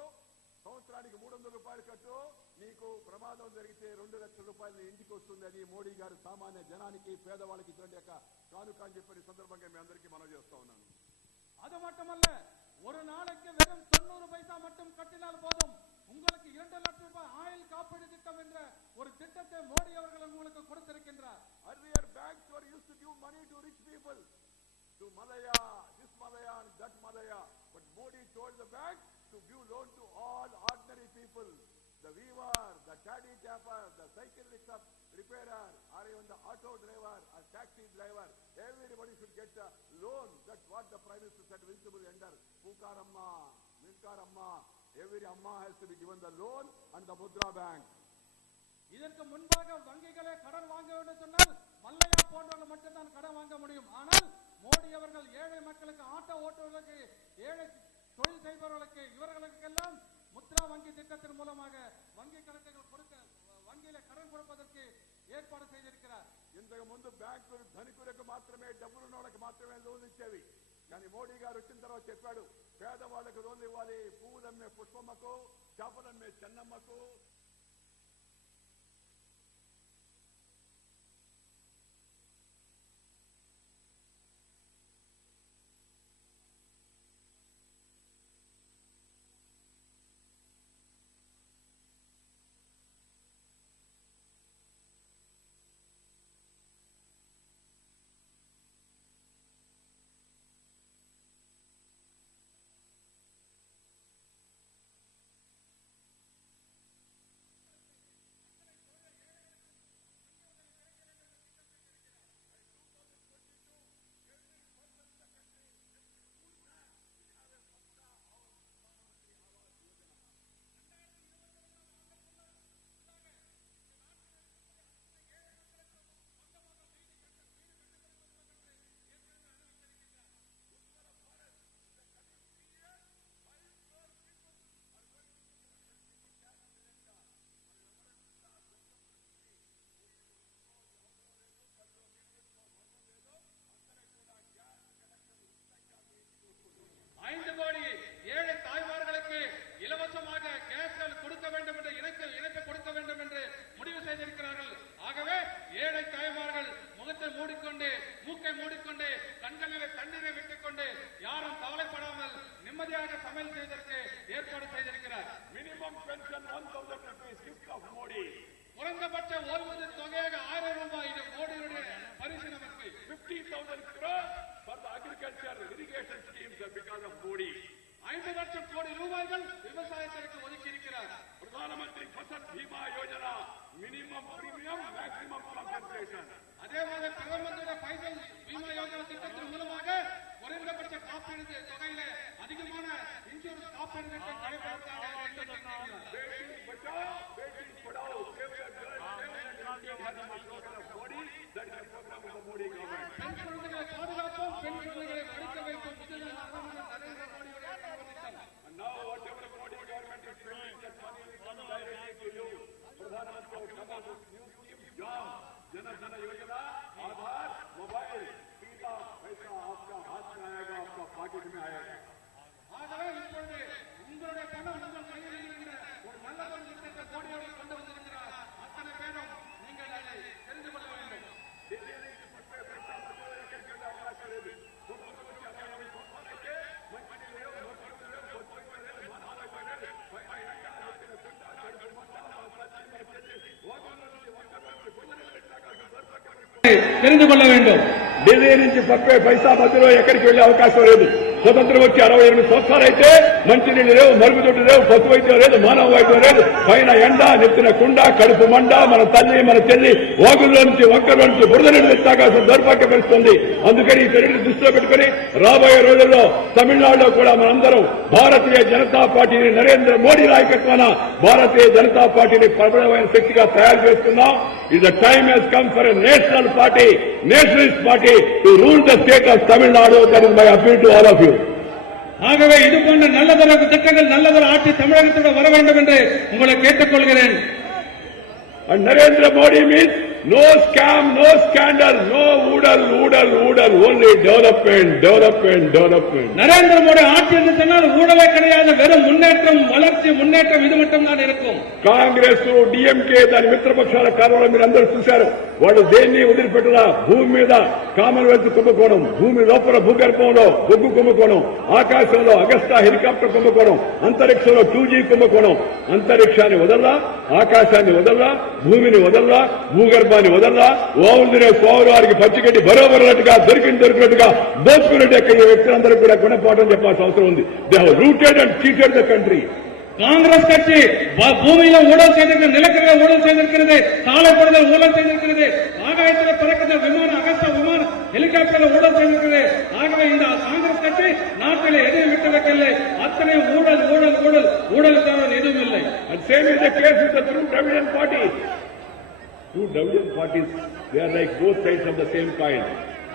సంవత్సరానికి 300 రూపాయలు కట్టు, నీకు ప్రమాదం జరిగితే 2 లక్షల రూపాయలు ఇంటికి వస్తుంది. అది మోడీ గారు సామాన్య జనానికి, పేదవాళ్ళకి ఇటువంటి యొక్క కానుక అని చెప్పి సందర్భంగా మీ అందరికీ మనవి చేస్తా ఉన్నాను. அது மட்டுமல்ல, ஒரு நாளைக்கு வெறும் 90 பைசா மட்டும் கட்டினால் போதும், உங்களுக்கு 2 லட்சம் ரூபாய் ஆயுள் காப்பீடு திட்டம் என்ற ஒரு திட்டத்தை மோடி அவர்கள் உங்களுக்கு கொடுத்திருக்கின்றார். Earlier banks were used to give money to rich people, to Malaya, this Malaya and that Malaya, but Modi told the bank to give loan to all ordinary people, the weaver, the caddy tapper, the cycle rickshaw repairer, or even the auto driver or taxi driver, everybody should get a loan. That's what the Prime Minister said, visible lender, Pukaramma, Minkaramma, every Amma has to be given the loan and the Mudra Bank. இதற்கு முன்பாக வங்கிகளே கடன் வாங்க வேண்டும் சொன்னால் மல்லையா போன்றவர்கள் மட்டும்தான் கடன் வாங்க முடியும். ஆனால் மோடி அவர்கள் ஏழை மக்களுக்கு, ஆட்டோ ஓட்டுவர்களுக்கு, ஏழை தொழில் செய்பவர்களுக்கு, இவர்களுக்கெல்லாம் முத்ரா வங்கி திட்டத்தின் மூலமாக வங்கி கணக்குகள் கொடுக்க, வங்கியில கடன் கொடுப்பதற்கு ఏర్పాటు చేయదిరికారు. ఇంతకు ముందు బ్యాంకులు ధనికులకు మాత్రమే, డబ్బులున్న వాళ్ళకి మాత్రమే లోన్ ఇచ్చేవి. కానీ మోడీ గారు వచ్చిన తర్వాత చెప్పాడు, పేదవాళ్లకు లోన్లు ఇవ్వాలి. పువ్వులమ్మే పుష్పమ్మకు, చేపలమ్మే చెన్నమ్మకు, irrigation schemes are because of Modi. 5 லட்சம் கோடி ரூபாய்கள் விவசாயத்திற்கு ஒதுக்கி இருக்கிறார். Pradhan Mantri Fasal Bima Yojana, minimum premium, maximum compensation. அதே மாதிரி பிரதமருடைய பைசல் பீமா யோஜனா திட்டத்தின் மூலமாக குறைந்தபட்ச காப்பீடு தொகையில அதிகமான இன்சூரன்ஸ் காப்பீடு திட்டம் நடைபெறுவதாக Beti Bachao, Beti Padhao, save your girls, save your children, that is the slogan of Modi, that is the program of the Modi government. பெண் குழந்தைகளை பாதுகாப்போம், பெண் குழந்தைகளை படிக்க வைப்போம். இதுதான் பிரதமர் நரேந்திர மோடியுடைய திட்டம். And now whatever Modi government is spending, that money will come directly to you. Pradhan Mantri will come out with new schemes, jobs, Jana Jana Yojana, Aadhaar, mobile, सीधा पैसा आपका हाथ में आएगा, आपका पॉकेट में आएगा. ஆகவே இப்பொழுது உங்களுடைய பணம் உங்கள் கையில் இருக்கிற ஒரு நல்ல ஒரு திட்டத்தை மோடி அவர்கள் கொண்டு வந்திருக்கிறார். அத்தனை பேரும் நீங்கள் அதை தெரிந்து கொள்ள வேண்டும். தெரிந்து கொள்ள வேண்டும். ఢిల్లీ నుంచి 30 పైసా మధ్యలో ఎక్కడికి వెళ్లే అవకాశం లేదు. స్వతంత్రం వచ్చి 68 సంవత్సరాలైతే మంచినీళ్ళు లేవు, మరుగుదొడ్డి లేవు, పశు వైద్యం లేదు, మానవ వైద్యం లేదు. పైన ఎండ, నెత్తిన కుండ, కడుపు మండ, మన తల్లి మన చెల్లి వాగుల్లో నుంచి వంకల్లో నుంచి బురద నీళ్ళు తెచ్చాకాల్సిన దౌర్భాగ్యపరుస్తుంది. అందుకని ఈ చర్యలు దృష్టిలో పెట్టుకుని రాబోయే రోజుల్లో తమిళనాడులో కూడా మనందరం భారతీయ జనతా పార్టీని నరేంద్ర మోడీ నాయకత్వాన భారతీయ జనతా పార్టీని ప్రబలమైన శక్తిగా తయారు చేసుకున్నాం. Is the time has come for a national party, nationalist party to rule the state of Tamil Nadu. That is my appeal to all of you. ஆகவே இது போன்ற நல்லதொரு திட்டங்கள் நல்லதொரு ஆட்சி தமிழகத்தோடு வர வேண்டும் என்று உங்களை கேட்டுக்கொள்கிறேன். And Narendra Modi means no scam, no scandal, no oodle, only development, development, development. Narendra Modi ஆட்சி என்று சொன்னால் ஊழலே கிடையாது, வெறும் முன்னேற்றம், வளர்ச்சி, முன்னேற்றம், இது மட்டும் தான் இருக்கும். కాంగ్రెస్ డిఎంకే దాని మిత్రపక్షాల కాలంలో మీరు అందరూ చూశారు. వాళ్ళు దేన్ని వదిలిపెట్టరా, భూమి మీద కామన్వెల్త్ కుంభకోణం, భూమి లోపల భూగర్భంలో బొగ్గు కుంభకోణం, ఆకాశంలో అగస్టా హెలికాప్టర్ కుంభకోణం, అంతరిక్షంలో 2G కుంభకోణం. అంతరిక్షాన్ని వదల్లా, ఆకాశాన్ని వదల్లా, భూమిని వదల్లా, భూగర్భాన్ని వదల్లా, ఓవులు తినే సోమరు వారికి పచ్చిగడ్డి బరోబరట్టుగా దొరికినట్టుగా దోచుకున్నట్టు ఈ వ్యక్తులందరూ కూడా గుణపాఠం చెప్పాల్సిన అవసరం ఉంది. They have rooted and cheated the country. Congress கட்சி பூமியில ஊழல் செய்திருக்கிறது, நிலக்கரில ஊழல் செய்திருக்கிறது, சாலை போடுதல் ஊழல் செய்திருக்கிறது, ஆகாயத்தில் பறக்கிற விமான அகஸ்டா விமான ஹெலிகாப்டர்ல ஊழல் செய்திருக்கிறது. ஆகவே இந்த காங்கிரஸ் கட்சி நாட்டில் எதையும் விட்டு வைக்கவில்லை. அத்தனை ஊழல் ஊழல் ஊழல் ஊழலுக்கான எதுவும் இல்லை. And same is the case with the two Dravidian parties. Two Dravidian parties, they are like both sides of the same coin.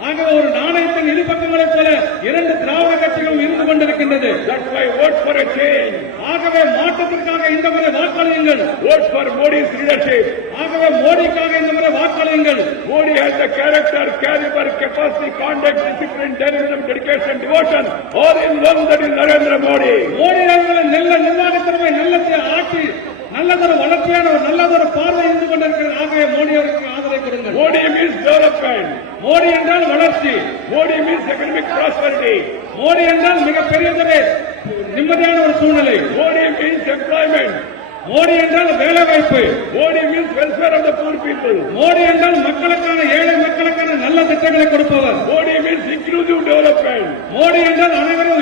ஆகவே ஒரு நாணயத்தின் இரு பக்கங்களைப் போல இரண்டு திராவிட கட்சிகளும் இருந்து கொண்டிருக்கின்றது. That's why vote for a change. ஆகவே மாற்றத்திற்காக இந்த முறை வாக்களியுங்கள். Vote for Modi's leadership. ஆகவே மோடிக்காக இந்த முறை வாக்களியுங்கள். Modi has the character, caliber, capacity, conduct, discipline, dynamism, dedication, devotion, all in one. That is Narendra Modi. Modi அவர்கள் நல்ல நிர்வாகத்திறமை, நல்ல ஆட்சி, நல்லதொரு வளர்ச்சியான ஒரு நல்லதொரு பார்வை இருந்து கொண்டிருக்கிறது. ஆகவே மோடி அவருக்கு ஆதரவை கொடுங்கள். Modi means development. மோடி என்றால் வளர்ச்சி. Modi means economic prosperity. Modi என்றால் மிகப்பெரியதொரு நிம்மதியான ஒரு சூழ்நிலை. Modi means employment. மோடி என்றால் வேலை வாய்ப்பு. Modi means welfare of the poor people. Modi என்றால் மக்களுக்கான ஏழை மக்களுக்கான நல்ல திட்டங்களை கொடுப்பவர். Modi means inclusive development. Modi என்றால் அனைவரும்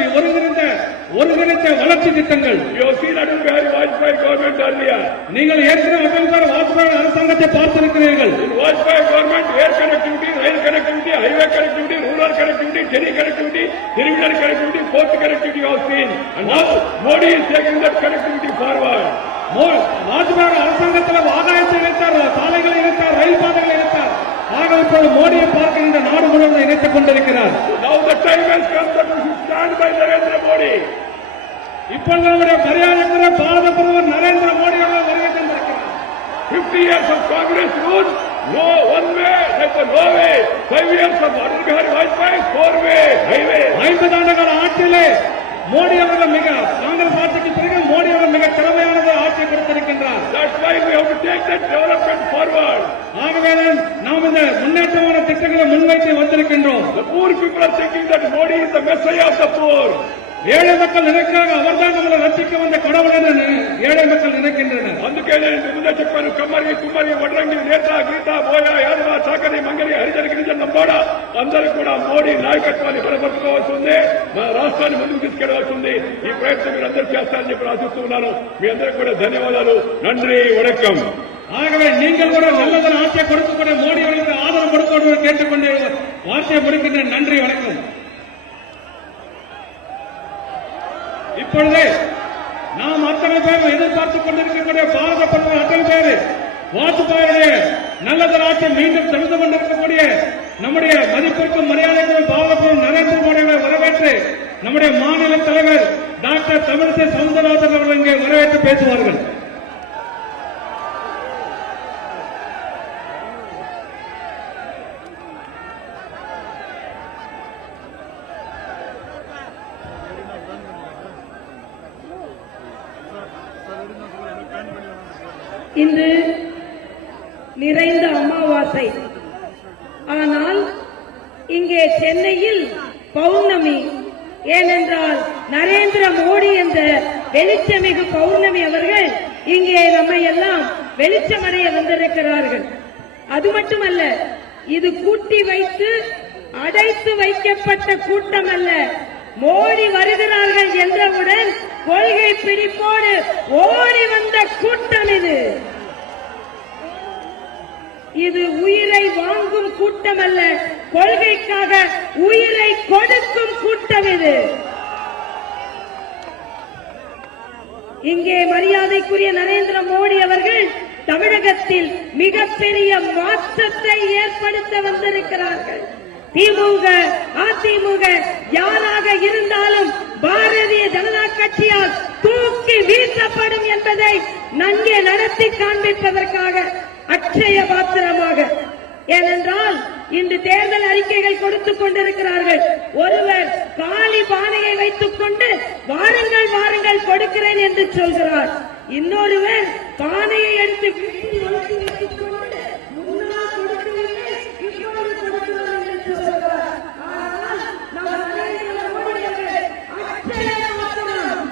ஒருங்கிணைந்த வளர்ச்சி திட்டங்கள். You have seen Atal Bihari Vajpayee government earlier. நீங்கள் ஏற்கனவே அடல் பிஹாரி வாஜ்பாய் அரசாங்கத்தை பார்த்திருக்கிறீர்கள். In Vajpayee government, air connectivity, rail connectivity, highway connectivity, rural connectivity, tele connectivity, terminal connectivity, port connectivity you have seen. And now Modi is taking that connectivity forward. Vajpayee அரசாங்கத்தில் ஆகாயத்தை இணைத்தார், சாலைகளை இணைத்தார், ரயில் பாதைகளை இணைத்தார். ஆக இப்போது மோடியை பார்க்க இந்த நாடு முழுவதும் இணைத்துக் கொண்டிருக்கிறார். Now the time has come that we should stand by Narendra Modi. இப்பொழுது நம்முடைய மரியாதைக்குரிய பாரத பிரதமர் நரேந்திர மோடி அவர்கள் வருகை தந்திருக்கிறார். 50 years of Congress rule, no one way, like a no way. 5 years of Atal Bihari Vajpayee, 4-way highway. 50 ஆண்டுகால ஆட்சியிலே மோடி அவர்கள் காங்கிரஸ் ஆட்சிக்கு பிறகு மோடி அவர்கள் மிக திறமையானது ஆட்சியை கொடுத்திருக்கின்றார். That's why we have to take that development forward. ஆகவேதான் நாம் இந்த முன்னேற்றமான திட்டங்களை முன்வைத்து வந்திருக்கின்றோம். The poor people are thinking that Modi is the messiah of the poor. ஏழை மக்கள் நினைக்கிறாங்க அவர்தான் நம்மளை ரட்சிக்க வந்த கடவுள் என்று ஏழை மக்கள் நினைக்கின்றனர். అందుకే నేను ముందే చెప్పాను, కమ్మరి కుమ్మరి వడ్రంగి నేత గీత బోయ యాదవ చాకరి మంగరి హరిజన గిరిజన నంబోడ అందరూ కూడా మోడీ నాయకత్వాన్ని బలపరుచుకోవాల్సి ఉంది. మన రాష్ట్రాన్ని ముందుకు తీసుకెళ్లవలసి ఉంది. ఈ ప్రయత్నం మీరు అందరూ చేస్తారని చెప్పి ఆశిస్తున్నాను. మీ అందరికీ కూడా ధన్యవాదాలు. நன்றி, வணக்கம். ஆகவே நீங்கள் கூட நல்லதன் ஆட்சியை கொடுக்கக்கூடிய மோடி அவர்களுக்கு ஆதரவு கொடுக்க கேட்டுக்கொண்டு வார்த்தையை முடிக்கின்ற. நன்றி, வணக்கம். இப்பொழுது நாம் அத்தனை பேரும் எதிர்பார்த்துக் கொண்டிருக்கக்கூடிய பாரத பிரதமர் அத்தனை பேர் வாஜ்பாயுடைய நல்லதன் ஆட்சி மீண்டும் தெரிந்து கொண்டிருக்கக்கூடிய நம்முடைய மதிப்பிற்கும் மரியாதைக்கும் பாரத பிரதமர் நரேந்திர மோடியை வரவேற்று நம்முடைய மாநில தலைவர் டாக்டர் தமிழிசை சவுந்தரராஜன் அவர்கள் இங்கே வரவேற்று பேசுவார்கள். இன்று நிறைந்த அமாவாசை. ஆனால் இங்கே சென்னையில் பௌர்ணமி. ஏனென்றால் நரேந்திர மோடி என்ற வெளிச்சமிகு பௌர்ணமி அவர்கள் இங்கே நம்மை எல்லாம் வெளிச்சமடைய வந்திருக்கிறார்கள். அது மட்டுமல்ல, இது கூட்டி வைத்து அடைத்து வைக்கப்பட்ட கூட்டம் அல்ல. மோடி வருகிறார்கள் என்றவுடன் கொள்கை பிடிப்போடு ஓடி வந்த கூட்டம் இது. இது உயிரை வாங்கும் கூட்டம் அல்ல, கொள்கைக்காக உயிரை கொடுக்கும் கூட்டம் இது. இங்கே மரியாதைக்குரிய நரேந்திர மோடி அவர்கள் தமிழகத்தில் மிகப்பெரிய மாற்றத்தை ஏற்படுத்த வந்திருக்கிறார்கள். திமுக அதிமுக யாராக இருந்தாலும் பாரதிய ஜனதா கட்சியால் தூக்கி வீசப்படும் என்பதை நன்கு நடத்தி காண்பிப்பதற்காக அட்சய பாத்திரமாக. ஏனென்றால் இன்று தேர்தல் அறிக்கைகள் கொடுத்துக் கொண்டிருக்கிறார்கள். ஒருவர் காலி பானையை வைத்துக் கொண்டு வாருங்கள் வாருங்கள் கொடுக்கிறேன் என்று சொல்கிறார். இன்னொருவர் பானையை எடுத்து வைத்துக் கொண்டு முன்னால் கொடுக்கிறேன் இப்போது கொடுக்கிறேன் என்று சொல்கிறார். ஆனால் நம்ம நரேந்திர மோடி அவர்கள் அட்சய பாத்திரம்.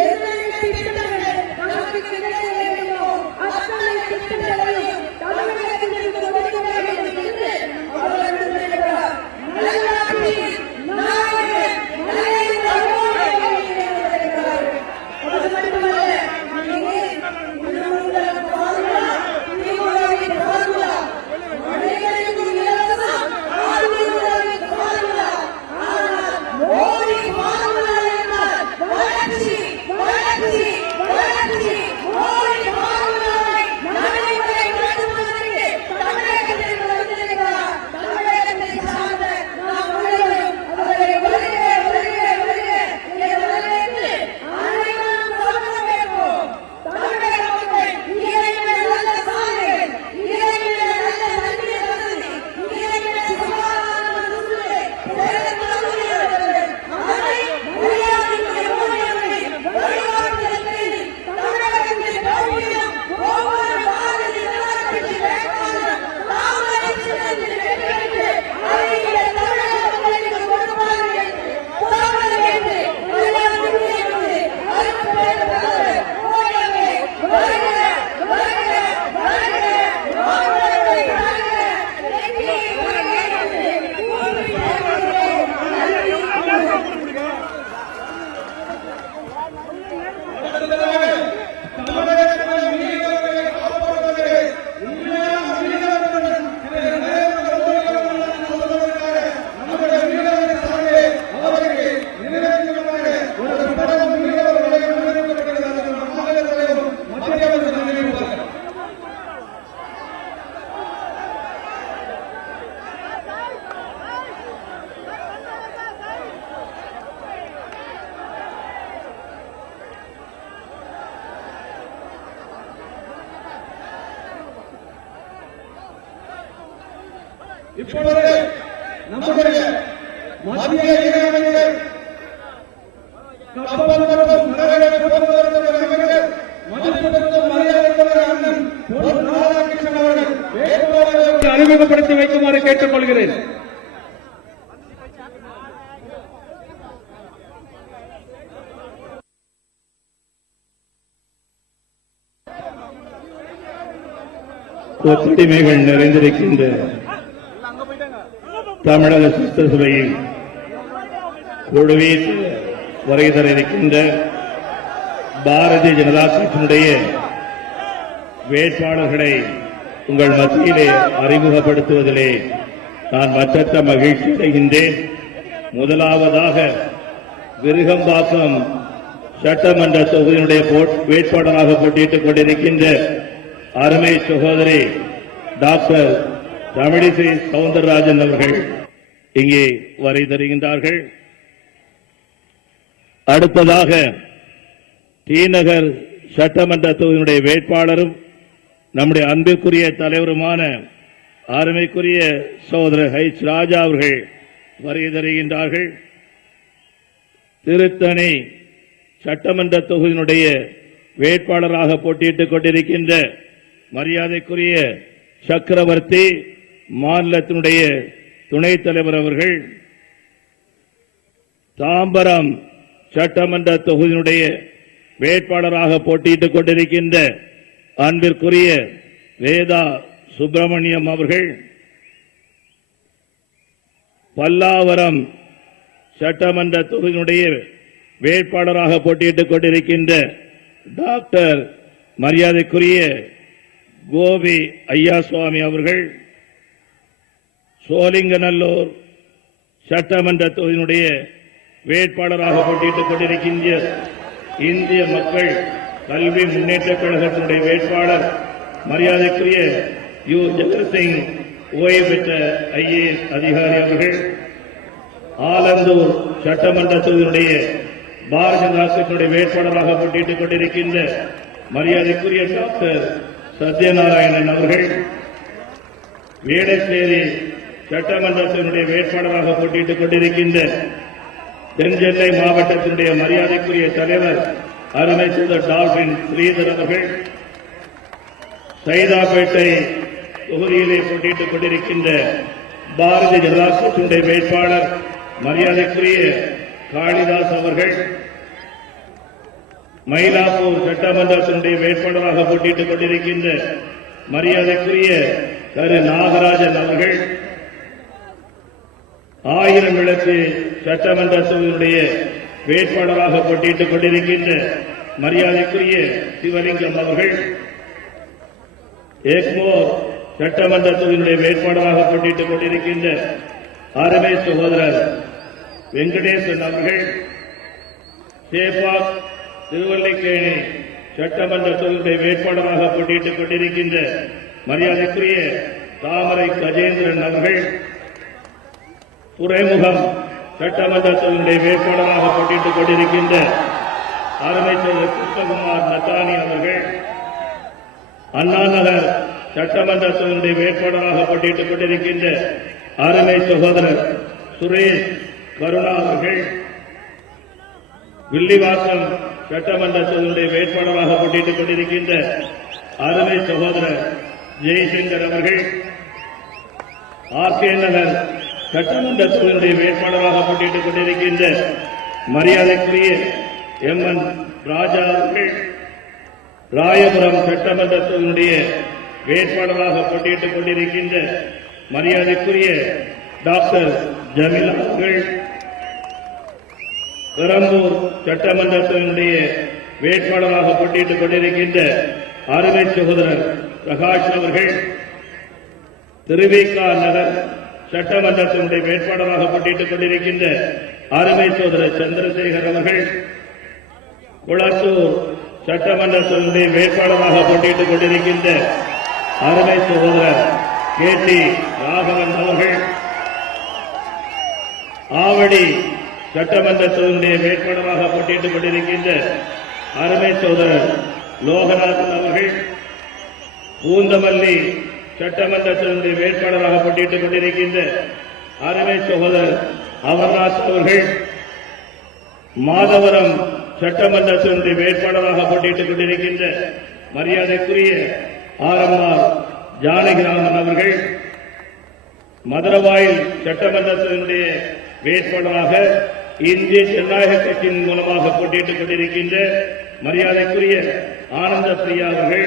எத்தனை திட்டங்கள் நமக்கு கிடைக்க வேண்டுமோ அத்தனை திட்டங்களையும் தமிழகத்திற்கு கொடுக்க வேண்டும் என்று அவர் சொல்கிறார். நல்லாட்சி நாயகர் நரேந்திர மோடி அவர்கள் இருக்கிறார்கள். அது மட்டுமல்ல, உங்களுடைய பார்வா திமுகவின் பார்வா மனிதனுக்கு இலவசம் ஆளுநரின் பார்வா. ஆனால் மோடி பார்வா என்றால் வளர்ச்சி வளர்ச்சி வளர்ச்சி. மோடி பார்வாவை நடைமுறை நடத்துவதற்கு தமிழகத்தில் வந்திருக்கிறார். தமிழகத்தை சார்ந்த நாம் அனைவரும் அவரை வருக வருக வருக என வரவேற்று அனைவரும் சொல்ல வேண்டும். தமிழக மக்கள் இயற்கை நல்ல சாலை, இயற்கை நல்ல தண்ணீர் வசதி, இயற்கை சுகாதார வசதி பெறத்தவர்கள் அதை மரியாதைக்குரிய மோடி அவர்கள் வழிகாட்டுதல் செய்து தமிழகத்தில் போட்டியிடும் ஒவ்வொரு பாரதிய ஜனதா கட்சி வேட்பாளரும் தாமரைச்சின்னத்தில் வெற்றி அறிவிக்க தமிழக மக்களுக்கு கொடுப்பார்கள் என்று போராடுங்கள் என்று மரியாதைக்குரிய மோடி அறிவித்திருக்கிறார்கள். மோடியே வருக வருக வருக மோடியே வருக வெற்றி வருக என்று கூறி வருகிறோம். இப்பொழுது நம்முடைய மத்திய இளைஞர்கள் கப்பல் மற்றும் கடலை போக்குவரத்து மதிப்பிற்கும் மரியாதைக்குரிய அண்ணன் பொன் ராதாகிருஷ்ணன் அவர்கள் வேட்பாளர்களை அறிமுகப்படுத்தி வைக்குமாறு கேட்டுக் கொள்கிறேன். ஒத்துழைமைகள் நிறைந்திருக்கின்ற தமிழக சட்டசபையில் குழுவீட்டு வருகை தர இருக்கின்ற பாரதிய ஜனதா கட்சியினுடைய வேட்பாளர்களை உங்கள் மத்தியிலே அறிமுகப்படுத்துவதிலே நான் மற்றற்ற மகிழ்ச்சி அடைகின்றேன். முதலாவதாக விருகம்பாக்கம் சட்டமன்ற தொகுதியினுடைய வேட்பாளராக போட்டியிட்டுக் கொண்டிருக்கின்ற அருமை சகோதரி டாக்டர் தமிழிசை சவுந்தரராஜன் அவர்கள் இங்கே வருகை தருகின்றார்கள். அடுத்ததாக டிநகர் சட்டமன்ற தொகுதியினுடைய வேட்பாளரும் நம்முடைய அன்பிற்குரிய தலைவருமான அருமைக்குரிய சகோதரர் ஹெச் ராஜா அவர்கள் வருகை தருகின்றார்கள். திருத்தணி சட்டமன்ற தொகுதியினுடைய வேட்பாளராக போட்டியிட்டுக் கொண்டிருக்கின்ற மரியாதைக்குரிய சக்கரவர்த்தி மாநிலத்தினுடைய துணைத் தலைவர் அவர்கள், தாம்பரம் சட்டமன்ற தொகுதியினுடைய வேட்பாளராக போட்டியிட்டுக் கொண்டிருக்கின்ற அன்பிற்குரிய வேதா சுப்பிரமணியம் அவர்கள், பல்லாவரம் சட்டமன்ற தொகுதியினுடைய வேட்பாளராக போட்டியிட்டுக் கொண்டிருக்கின்ற டாக்டர் மரியாதைக்குரிய கோபி ஐயாசுவாமி அவர்கள், சோலிங்கநல்லூர் சட்டமன்ற தொகுதியினுடைய வேட்பாளராக போட்டியிட்டுக் கொண்டிருக்கின்ற இந்திய மக்கள் கல்வி முன்னேற்றக் கழகத்தினுடைய வேட்பாளர் மரியாதைக்குரிய யு ஜெகத்சிங் ஓய்வு பெற்ற ஐஏஎஸ் அதிகாரி அவர்கள், ஆலந்தூர் சட்டமன்ற தொகுதியினுடைய பாரதிய ஜனதா கட்சியினுடைய வேட்பாளராக போட்டியிட்டுக் கொண்டிருக்கின்ற மரியாதைக்குரிய டாக்டர் சத்யநாராயணன் அவர்கள், வேடச்சேரி சட்டமன்றத்தினுடைய வேட்பாளராக போட்டியிட்டுக் கொண்டிருக்கின்ற தென்சென்னை மாவட்டத்தினுடைய மரியாதைக்குரிய தலைவர் அருமை சகோதரர் டால்பின் ஸ்ரீதர் அவர்கள், சைதாப்பேட்டை தொகுதியிலே போட்டியிட்டுக் கொண்டிருக்கின்ற பாரதிய ஜனதா கட்சியினுடைய வேட்பாளர் மரியாதைக்குரிய காளிதாஸ் அவர்கள், மயிலாப்பூர் சட்டமன்றத்தினுடைய வேட்பாளராக போட்டியிட்டுக் கொண்டிருக்கின்ற மரியாதைக்குரிய திரு நாகராஜன் அவர்கள், ஆயிரம் விளக்கு சட்டமன்ற தொகுதியினுடைய வேட்பாளராக போட்டியிட்டுக் கொண்டிருக்கின்ற மரியாதைக்குரிய சிவலிங்கம் அவர்கள், எக்மோர் சட்டமன்ற தொகுதியினுடைய வேட்பாளராக போட்டியிட்டுக் கொண்டிருக்கின்ற அருமை சகோதரர் வெங்கடேசன் அவர்கள், சேப்பாக் திருவல்லிக்கேணி சட்டமன்ற தொகுதியுடைய வேட்பாளராக போட்டியிட்டுக் கொண்டிருக்கின்ற மரியாதைக்குரிய தாமரை கஜேந்திரன் அவர்கள், துறைமுகம் சட்டமன்ற தொகுதியுடைய வேட்பாளராக போட்டியிட்டுக் கொண்டிருக்கின்ற அருமை சகோதரர் கிருஷ்ணகுமார் நத்தானி அவர்கள், அண்ணாநகர் சட்டமன்ற தொகுதியுடைய வேட்பாளராக போட்டியிட்டுக் கொண்டிருக்கின்ற அருமை சகோதரர் சுரேஷ் கருணா அவர்கள், வில்லிவாக்கம் சட்டமன்ற தொகுதியுடைய வேட்பாளராக போட்டியிட்டுக் கொண்டிருக்கின்ற அருமை சகோதரர் ஜெய்சங்கர் அவர்கள், ஆர்கே நகர் சட்டமன்ற தொகுதியுடைய வேட்பாளராக போட்டியிட்டுக் கொண்டிருக்கின்ற மரியாதைக்குரிய எம்.என். ராஜா அவர்கள், ராயபுரம் சட்டமன்ற தொகுதியுடைய வேட்பாளராக போட்டியிட்டுக் கொண்டிருக்கின்ற மரியாதைக்குரிய டாக்டர் ஜமீலா அவர்கள், பெரம்பூர் சட்டமன்றத்தினுடைய வேட்பாளராக போட்டியிட்டுக் கொண்டிருக்கின்ற அருமை சகோதரர் பிரகாஷ் அவர்கள், திருவிக நகர் சட்டமன்றத்தினுடைய வேட்பாளராக போட்டியிட்டுக் கொண்டிருக்கின்ற அருமை சகோதரர் சந்திரசேகர் அவர்கள், குளத்தூர் சட்டமன்றத்தினுடைய வேட்பாளராக போட்டியிட்டுக் கொண்டிருக்கின்ற அருமை சகோதரர் கே.டி. ராகவன் அவர்கள், ஆவடி சட்டமன்றத்தினுடைய வேட்பாளராக போட்டியிட்டுக் கொண்டிருக்கின்ற அருமை சகோதரர் லோகநாதன் அவர்கள், பூந்தமல்லி சட்டமன்றத்தினுடைய வேட்பாளராக போட்டியிட்டுக் கொண்டிருக்கின்ற அருமை சகோதரர் அமர்நாத் அவர்கள், மாதவரம் சட்டமன்றத்தினுடைய வேட்பாளராக போட்டியிட்டுக் கொண்டிருக்கின்ற மரியாதைக்குரிய ஆர்.எம்.ஆர். ஜானகிராமன் அவர்கள், மதுரவாயில் சட்டமன்றத்தினுடைய வேட்பாளராக இந்திய ஜனநாயக கட்சியின் மூலமாக போட்டியிட்டுக் கொண்டிருக்கின்ற மரியாதைக்குரிய ஆனந்த பிரியா அவர்கள்,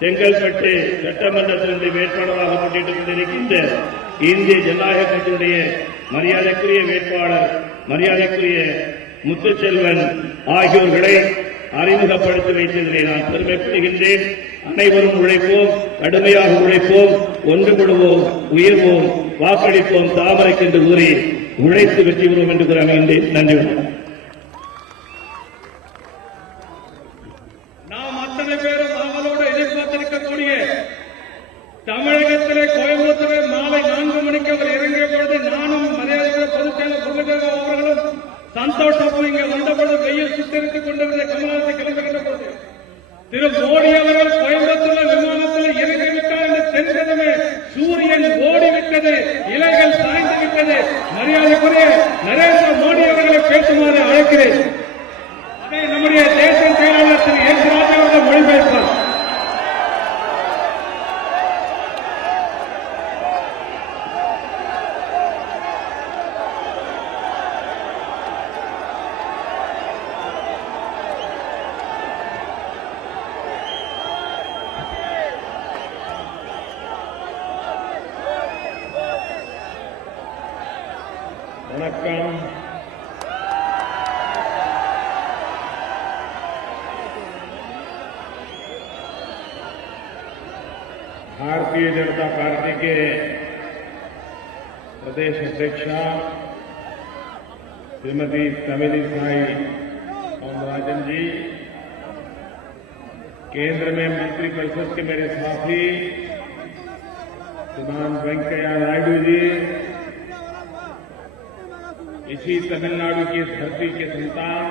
செங்கல்பட்டு சட்டமன்றத்தினுடைய வேட்பாளராக போட்டியிட்டுக் கொண்டிருக்கின்ற இந்திய ஜனநாயக கட்சியினுடைய மரியாதைக்குரிய வேட்பாளர் மரியாதைக்குரிய முத்துச்செல்வன் ஆகியோர்களை அறிமுகப்படுத்தி வைத்ததிலே நான் பெருமைப்படுகின்றேன். அனைவரும் உழைப்போம், கடுமையாக உழைப்போம், ஒன்றுபடுவோம், உயர்வோம், வாக்களிப்போம் தாமரைக்கு என்று கூறி உழைத்து வெற்றி பெறுவோம் என்று கூறி அமைகின்றேன். நன்றி. நாம் அத்தனை பேரும் அவளோடு எதிர்பார்த்திருக்கக்கூடிய தமிழகத்திலே கோயம்புத்தூரில் மாலை 4 மணிக்கு அவர் இறங்கிய பொழுது நானும் மரியாதை பொதுச்செயலர் முருகன் அவர்களும் சந்தோஷமும் இங்கே வந்தபொழுது வெயில் சுத்தரித்துக் கொண்டிருந்த கமலாத்தை கிளம்புகின்ற பொழுது திரு மோடி அவர்கள் கோயம்புத்தூர் விமானத்தில் இறங்கிவிட்டார் என்று தெரிந்ததுமே சூரியன் ஓடிவிட்டது, இலைகள் சாய்ந்து விட்டது. மரியாதைக்குரிய நரேந்திர மோடி அவர்களை பேசுமாறு அழைக்கிறேன். அதை நம்முடைய தேசிய செயலாளர் திரு எஸ் ராஜா அவர்கள் மொழிபெயர்ப்பார். வணக்கம். भारतीय जनता पार्टी के प्रदेश अध्यक्षा श्रीमती तमिलिसाई सौंदरराजन जी, केंद्र में मंत्रिपरिषद के मेरे साथी श्रीमान वेंकैया नायडू जी, इसी तमिलनाडु की धरती के संतान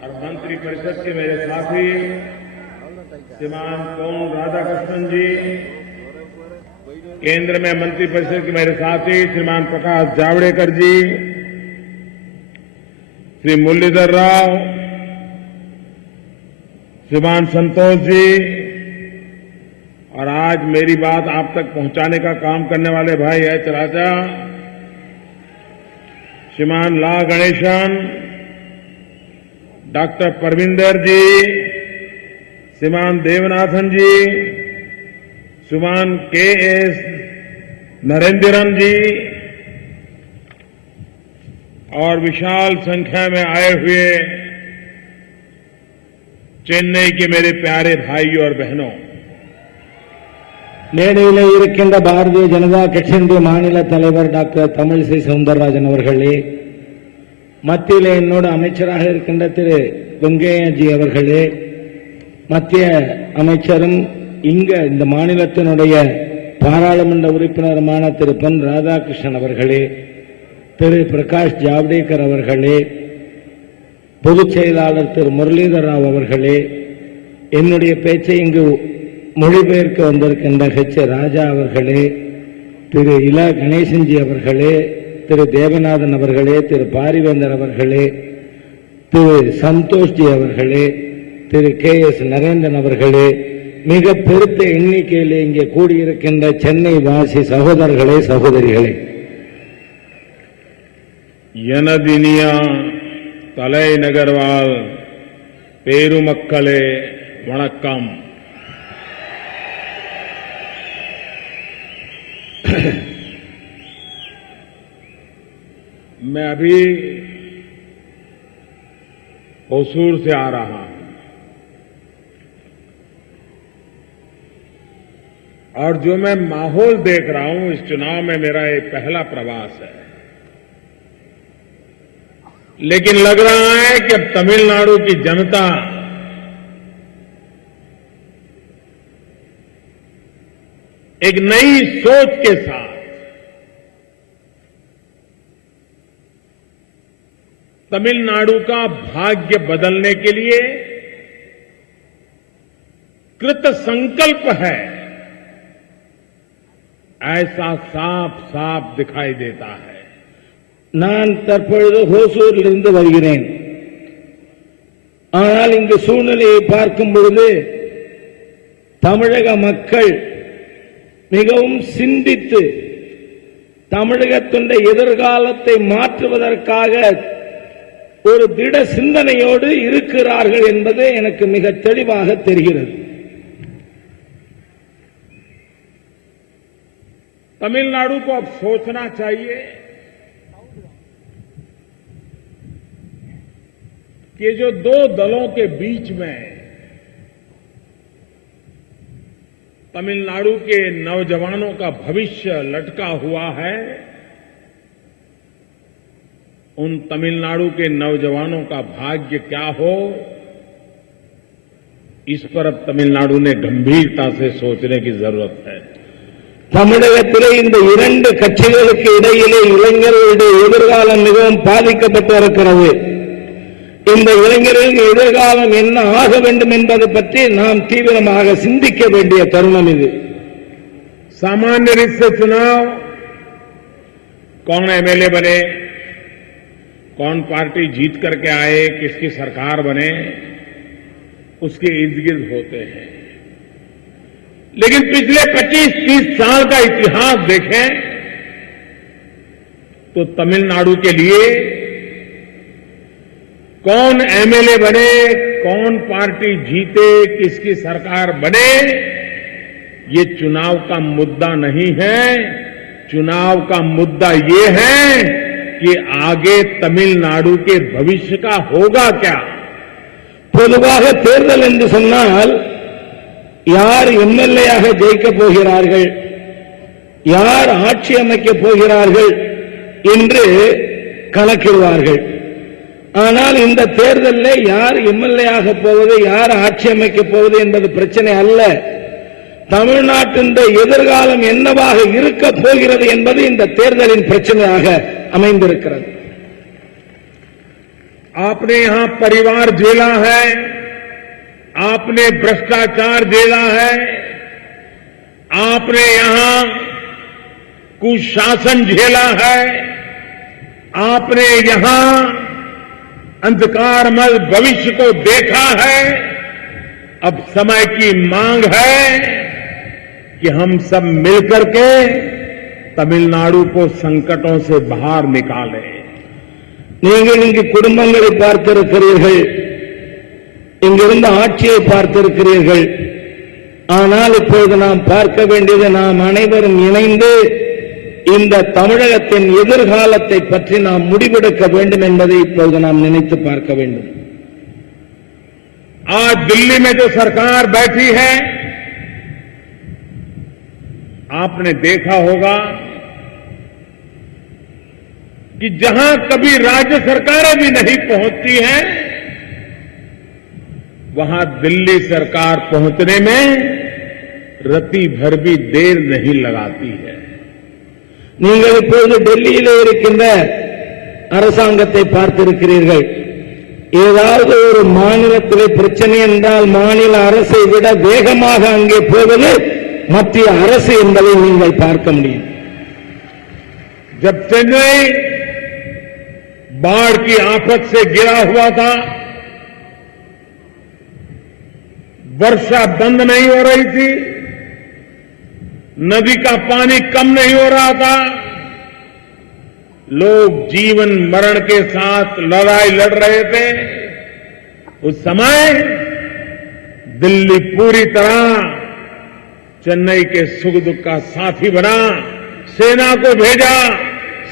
और मंत्रिपरिषद के मेरे साथी श्रीमान पोन राधाकृष्णन जी, केंद्र में मंत्रिपरिषद के मेरे साथी श्रीमान प्रकाश जावड़ेकर जी, श्री मुरलीधर राव, श्रीमान संतोष जी, और आज मेरी बात आप तक पहुंचाने का काम करने वाले भाई एच राजा, श्रीमान ला गणेशन, डॉक्टर परविंदर जी, श्रीमान देवनाथन जी, श्रीमान के.एस. नरेंद्रन जी और विशाल संख्या में आए हुए चेन्नई के मेरे प्यारे भाइयों और बहनों, மேடையிலே இருக்கின்ற பாரதிய ஜனதா கட்சியினுடைய மாநில தலைவர் டாக்டர் தமிழிசை சவுந்தரராஜன் அவர்களே, மத்தியிலே என்னோடு அமைச்சராக இருக்கின்ற திரு வெங்கையாஜி அவர்களே, மத்திய அமைச்சரும் இந்த மாநிலத்தினுடைய பாராளுமன்ற உறுப்பினருமான திரு பொன் ராதாகிருஷ்ணன் அவர்களே, திரு பிரகாஷ் ஜாவ்டேகர் அவர்களே, பொதுச் செயலாளர் திரு முரளிதர் ராவ் அவர்களே, என்னுடைய பேச்சை இங்கு மொழிபெயர்க்க வந்திருக்கின்ற ஹெச் ராஜா அவர்களே, திரு இலா கணேசன்ஜி அவர்களே, திரு தேவநாதன் அவர்களே, திரு பாரிவேந்தர் அவர்களே, திரு சந்தோஷ்ஜி அவர்களே, திரு கே.எஸ். நரேந்திரன் அவர்களே, மிக பெருத்த எண்ணிக்கையில் இங்கே கூடியிருக்கின்ற சென்னை வாசி சகோதரர்களே, சகோதரிகளே, எனதினியா தலைநகர்வாழ் பேருமக்களே வணக்கம். मैं अभी होसूर से आ रहा हूं और जो मैं माहौल देख रहा हूं, इस चुनाव में मेरा ये पहला प्रवास है, लेकिन लग रहा है कि अब तमिलनाडु की जनता एक नई सोच के साथ तमिलनाडु का भाग्य बदलने के लिए कृत संकल्प है, ऐसा साफ साफ दिखाई देता है. நான் தற்பொழுது ஹோசூரிலிருந்து வருகிறேன். ஆனால் இந்த சூழ்நிலையை பார்க்கும் பொழுது தமிழக மக்கள் மிகவும் சிந்தித்து தமிழகத்தின் எதிர்காலத்தை மாற்றுவதற்காக ஒரு திட சிந்தனையோடு இருக்கிறார்கள் என்பது எனக்கு மிக தெளிவாக தெரிகிறது. तमिलनाडु को अब सोचना चाहिए कि जो दो दलों के बीच में तमिलनाडु के नौजवानों का भविष्य लटका हुआ है, उन तमिलनाडु के नौजवानों का भाग्य क्या हो, इस पर अब तमिलनाडु ने गंभीरता से सोचने की जरूरत है। தமிழகத்திலே இந்த இரண்டு கட்சிகளுக்கு இடையிலே இளைஞர்களுடைய எதிர்காலம் மிகவும் பாதிக்கப்பட்டிருக்கிறது. இந்த இளைஞர்களின் எதிர்காலம் என்ன ஆக வேண்டும் என்பதை பற்றி நாம் தீவிரமாக சிந்திக்க வேண்டிய தருணம் இது. सामान्य रीत से चुनाव, कौन एमएलए बने, कौन पार्टी जीत करके आए, किसकी सरकार बने, उसके इर्द गिर्द होते हैं। लेकिन पिछले 25-30 साल का इतिहास देखें तो तमिलनाडु के लिए कौन एमएलए बने, कौन पार्टी जीते, किसकी सरकार बने, ये चुनाव का मुद्दा नहीं है। चुनाव का मुद्दा ये है कि आगे तमिलनाडु के भविष्य का होगा क्या। பொதுவாக தேர்தல் என்று சொன்னால் யார் எம்எல்ஏயாக ஜெயிக்கப் போகிறார்கள், யார் ஆட்சி அமைக்கப் போகிறார்கள் என்று கணக்கிடுவார்கள். ஆனால் இந்த தேர்தலில் யார் எம்எல்ஏயாக போவது, யார் ஆட்சி அமைக்கப் போவது என்பது பிரச்சனை அல்ல. தமிழ்நாட்டின் எதிர்காலம் என்னவாக இருக்கப் போகிறது என்பது இந்த தேர்தலின் பிரச்சனையாக அமைந்திருக்கிறது. आपने यहां परिवार झेला है, आपने भ्रष्टाचार झेला है, आपने यहां कुशासन झेला है, आपने यहां अंधकारमय भविष्य को देखा है। अब समय की मांग है कि हम सब मिलकर के तमिलनाडु को संकटों से बाहर निकालें। நீங்கள் இங்கு குடும்பங்களை பார்த்திருக்கிறீர்கள், இங்கிருந்து ஆட்சியை பார்த்திருக்கிறீர்கள். ஆனால் இப்பொழுது நாம் பார்க்க வேண்டியது, நாம் அனைவரும் இணைந்து இந்த தமிழகத்தின் எதிர்காலத்தை பற்றி நாம் முடிவெடுக்க வேண்டும் என்பதை இப்பொழுது நாம் நினைத்து பார்க்க வேண்டும். आज दिल्ली में जो सरकार बैठी है, आपने देखा होगा कि जहां कभी राज्य सरकारें भी नहीं पहुंचती हैं, वहां दिल्ली सरकार पहुंचने में रति भर भी देर नहीं लगाती है। நீங்கள் இப்பொழுது டெல்லியிலே இருக்கின்ற அரசாங்கத்தை பார்த்திருக்கிறீர்கள். ஏதாவது ஒரு மாநிலத்திலே பிரச்சனை என்றால் மாநில அரசை விட வேகமாக அங்கே போவது மத்திய அரசு என்பதை நீங்கள் பார்க்க முடியும். जब चेन्नई बाढ़ की आफत से गिरा हुआ था, वर्षा बंद नहीं हो रही थी, नदी का पानी कम नहीं हो रहा था, लोग जीवन मरण के साथ लड़ाई लड़ रहे थे, उस समय दिल्ली पूरी तरह चेन्नई के सुख दुख का साथी बना, सेना को भेजा,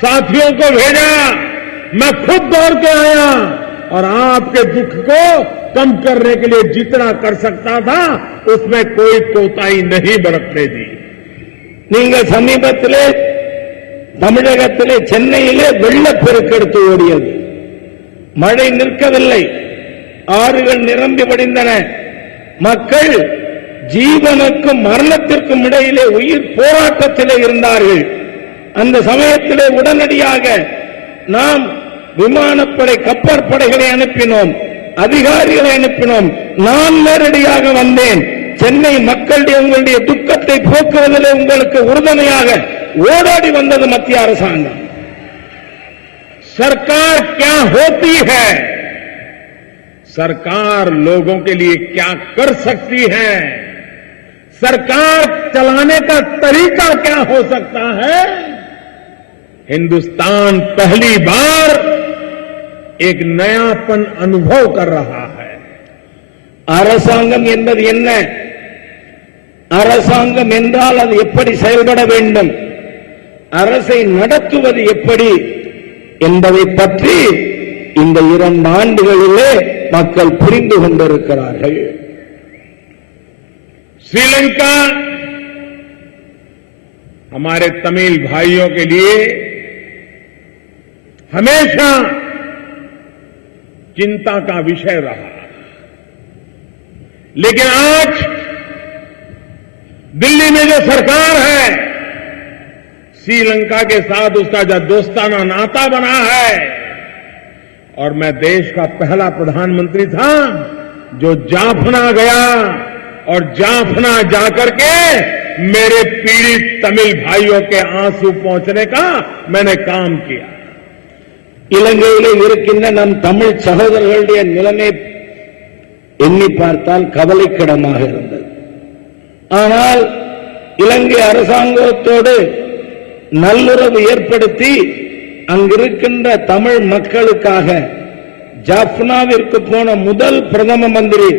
साथियों को भेजा, मैं खुद दौड़ के आया और आपके दुख को कम करने के लिए जितना कर सकता था उसमें कोई कोताही नहीं बरतने दी। நீங்கள் சமீபத்திலே தமிழகத்திலே சென்னையிலே வெள்ளப்பெருக்கெடுத்து ஓடியது. மழை நிற்கவில்லை, ஆறுகள் நிரம்பி வடிந்தன. மக்கள் ஜீவனுக்கும் மரணத்திற்கும் இடையிலே உயிர் போராட்டத்திலே இருந்தார்கள். அந்த சமயத்திலே உடனடியாக நாம் விமானப்படை, கப்பற்படைகளை அனுப்பினோம், அதிகாரிகளை அனுப்பினோம். நான் நேரடியாக வந்தேன். சென்னை மக்களுடைய உங்களுடைய துக்கத்தை போக்குவதிலே உங்களுக்கு உறுதுணையாக ஓடாடி வந்தது மத்திய அரசாங்கம். सरकार क्या होती है, सरकार लोगों के लिए क्या कर सकती है, सरकार चलाने का तरीका क्या हो सकता है, हिंदुस्तान पहली बार एक नयापन अनुभव कर रहा है। அரசாங்கம் என்பது என்ன, அரசாங்கம் என்றால் அது எப்படி செயல்பட வேண்டும், அரசை நடத்துவது எப்படி என்பதை பற்றி இந்த 2 ஆண்டுகளிலே மக்கள் புரிந்து கொண்டிருக்கிறார்கள். श्रीलंका हमारे तमिल भाइयों के लिए हमेशा चिंता का विषय रहा, लेकिन आज दिल्ली में जो सरकार है, श्रीलंका के साथ उसका जो दोस्ताना नाता बना है, और मैं देश का पहला प्रधानमंत्री था जो जाफना गया और जाफना जाकर के मेरे पीड़ित तमिल भाइयों के आंसू पहुंचने का मैंने काम किया. இலங்கையிலே இருக்கின்ற நம் தமிழ் சகோதரர்களுடைய நிலைமை எண்ணி பார்த்தால் கவலைக்கிடமாக இருந்தது. ஆனால் இலங்கை அரசாங்கத்தோடு நல்லுறவு ஏற்படுத்தி அங்கிருக்கின்ற தமிழ் மக்களுக்காக ஜாஃப்னாவிற்கு போன முதல் பிரதம மந்திரி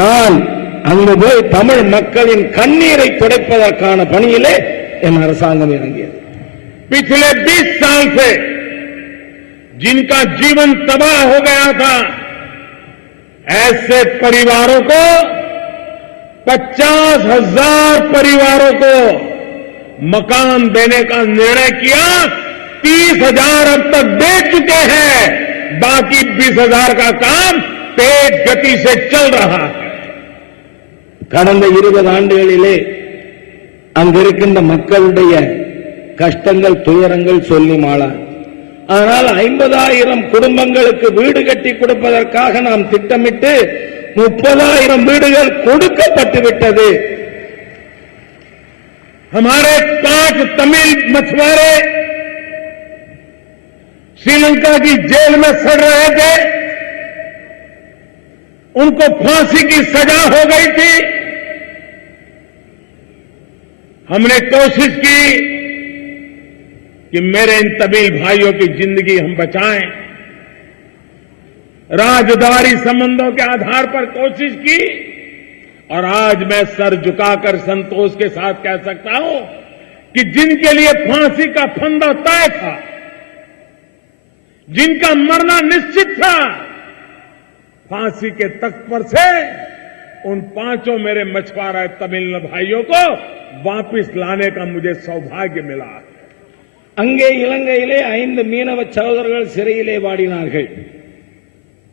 நான். அங்கு போய் தமிழ் மக்களின் கண்ணீரை துடைப்பதற்கான பணியிலே என் அரசாங்கம் இறங்கியது. पिछले 20 साल से जिनका जीवन तबाह हो गया था, ऐसे परिवारों को 50,000 परिवारों को मकान देने का निर्णय किया. 30,000 अब तक दे चुके हैं, बाकी 20,000 का काम तेज गति से चल रहा है. கடந்த 20 ஆண்டுகளிலே அங்கிருக்கின்ற மக்களுடைய கஷ்டங்கள் துயரங்கள் சொல்லி மாளா. ஆனால் 50,000 குடும்பங்களுக்கு வீடு கட்டி கொடுப்பதற்காக நாம் திட்டமிட்டு 30,000 வீடுகள் கொடுக்கப்பட்டு விட்டது. हमारे 5 तमिल मछुआरे श्रीलंका की जेल में सड़ रहे थे, उनको फांसी की सजा हो गई थी. हमने कोशिश की कि मेरे इन तमिल भाइयों की जिंदगी हम बचाएं. राजद्वारी संबंधों के आधार पर कोशिश की, और आज मैं सर झुकाकर संतोष के साथ कह सकता हूं कि जिनके लिए फांसी का फंदा तय था, जिनका मरना निश्चित था, फांसी के तख्त पर से उन 5 मेरे मछुआरा तमिल भाइयों को वापस लाने का मुझे सौभाग्य मिला. அங்கே இலங்கையிலே 5 மீனவ சகோதரர்கள் சிறையிலே வாடினார்கள்.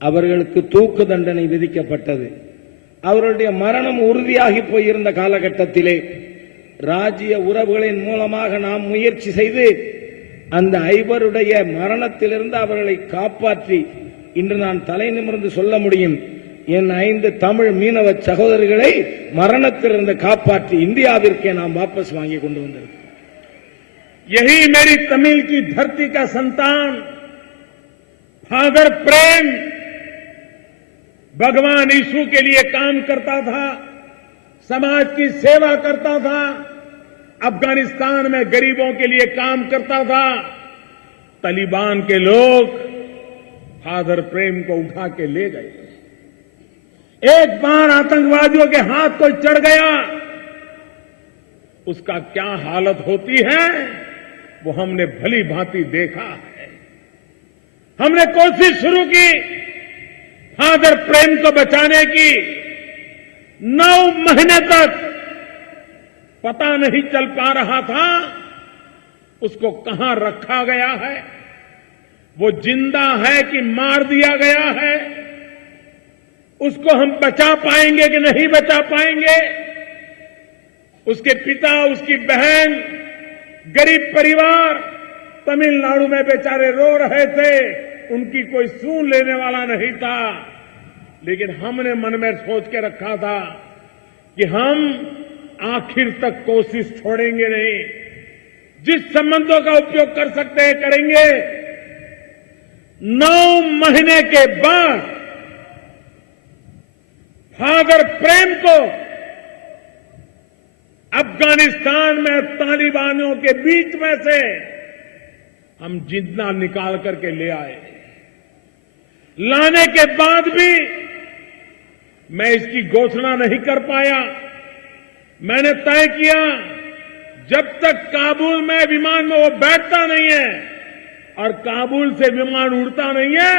அவர்களுக்கு தூக்கு தண்டனை விதிக்கப்பட்டது. அவர்களுடைய மரணம் உறுதியாகி போயிருந்த காலகட்டத்திலே ராஜ்ய உறவுகளின் மூலமாக நாம் முயற்சி செய்து அந்த 5 மரணத்திலிருந்து அவர்களை காப்பாற்றி இன்று நான் தலை நிமிர்ந்து சொல்ல முடியும், என் 5 தமிழ் மீனவ சகோதரர்களை மரணத்திலிருந்து காப்பாற்றி இந்தியாவிற்கே நாம் வாபஸ் வாங்கி கொண்டு வந்திருக்கிறோம். यही मेरी तमिल की धरती का संतान फादर प्रेम भगवान यीशु के लिए काम करता था, समाज की सेवा करता था, अफगानिस्तान में गरीबों के लिए काम करता था. तालिबान के लोग फादर प्रेम को उठा के ले गए. एक बार आतंकवादियों के हाथ कोई चढ़ गया, उसका क्या हालत होती है वो हमने भली भांति देखा है. हमने कोशिश शुरू की फादर प्रेम को बचाने की. 9 महीने तक पता नहीं चल पा रहा था उसको कहां रखा गया है, वो जिंदा है कि मार दिया गया है, उसको हम बचा पाएंगे कि नहीं बचा पाएंगे. उसके पिता, उसकी बहन, गरीब परिवार तमिलनाडु में बेचारे रो रहे थे, उनकी कोई सुन लेने वाला नहीं था. लेकिन हमने मन में सोच के रखा था कि हम आखिर तक कोशिश छोड़ेंगे नहीं, जिस संबंधों का उपयोग कर सकते हैं करेंगे. 9 महीने के बाद फादर प्रेम को अफगानिस्तान में तालिबानियों के बीच में से हम जिंदा निकाल करके ले आए. लाने के बाद भी मैं इसकी घोषणा नहीं कर पाया. मैंने तय किया जब तक काबुल में विमान में वो बैठता नहीं है और काबुल से विमान उड़ता नहीं है,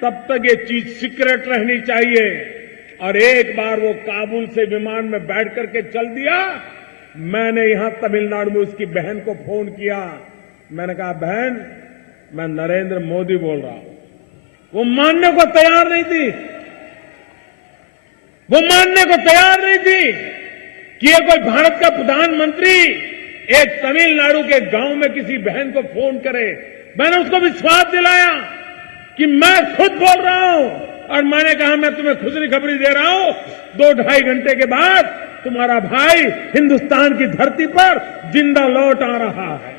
तब तक ये चीज सीक्रेट रहनी चाहिए। और एक बार वो काबुल से विमान में बैठ करके चल दिया, मैंने यहां तमिलनाडु में उसकी बहन को फोन किया। मैंने कहा, बहन, मैं नरेंद्र मोदी बोल रहा हूं। वो मानने को तैयार नहीं थी, वो मानने को तैयार नहीं थी कि ये कोई भारत का प्रधानमंत्री एक तमिलनाडु के गांव में किसी बहन को फोन करे। मैंने उसको विश्वास दिलाया कि मैं खुद बोल रहा हूं, और मैंने कहा, मैं तुम्हें खुशखबरी खबरी दे रहा हूं, 2-2.5 घंटे के बाद तुम्हारा भाई हिंदुस्तान की धरती पर जिंदा लौट आ रहा है।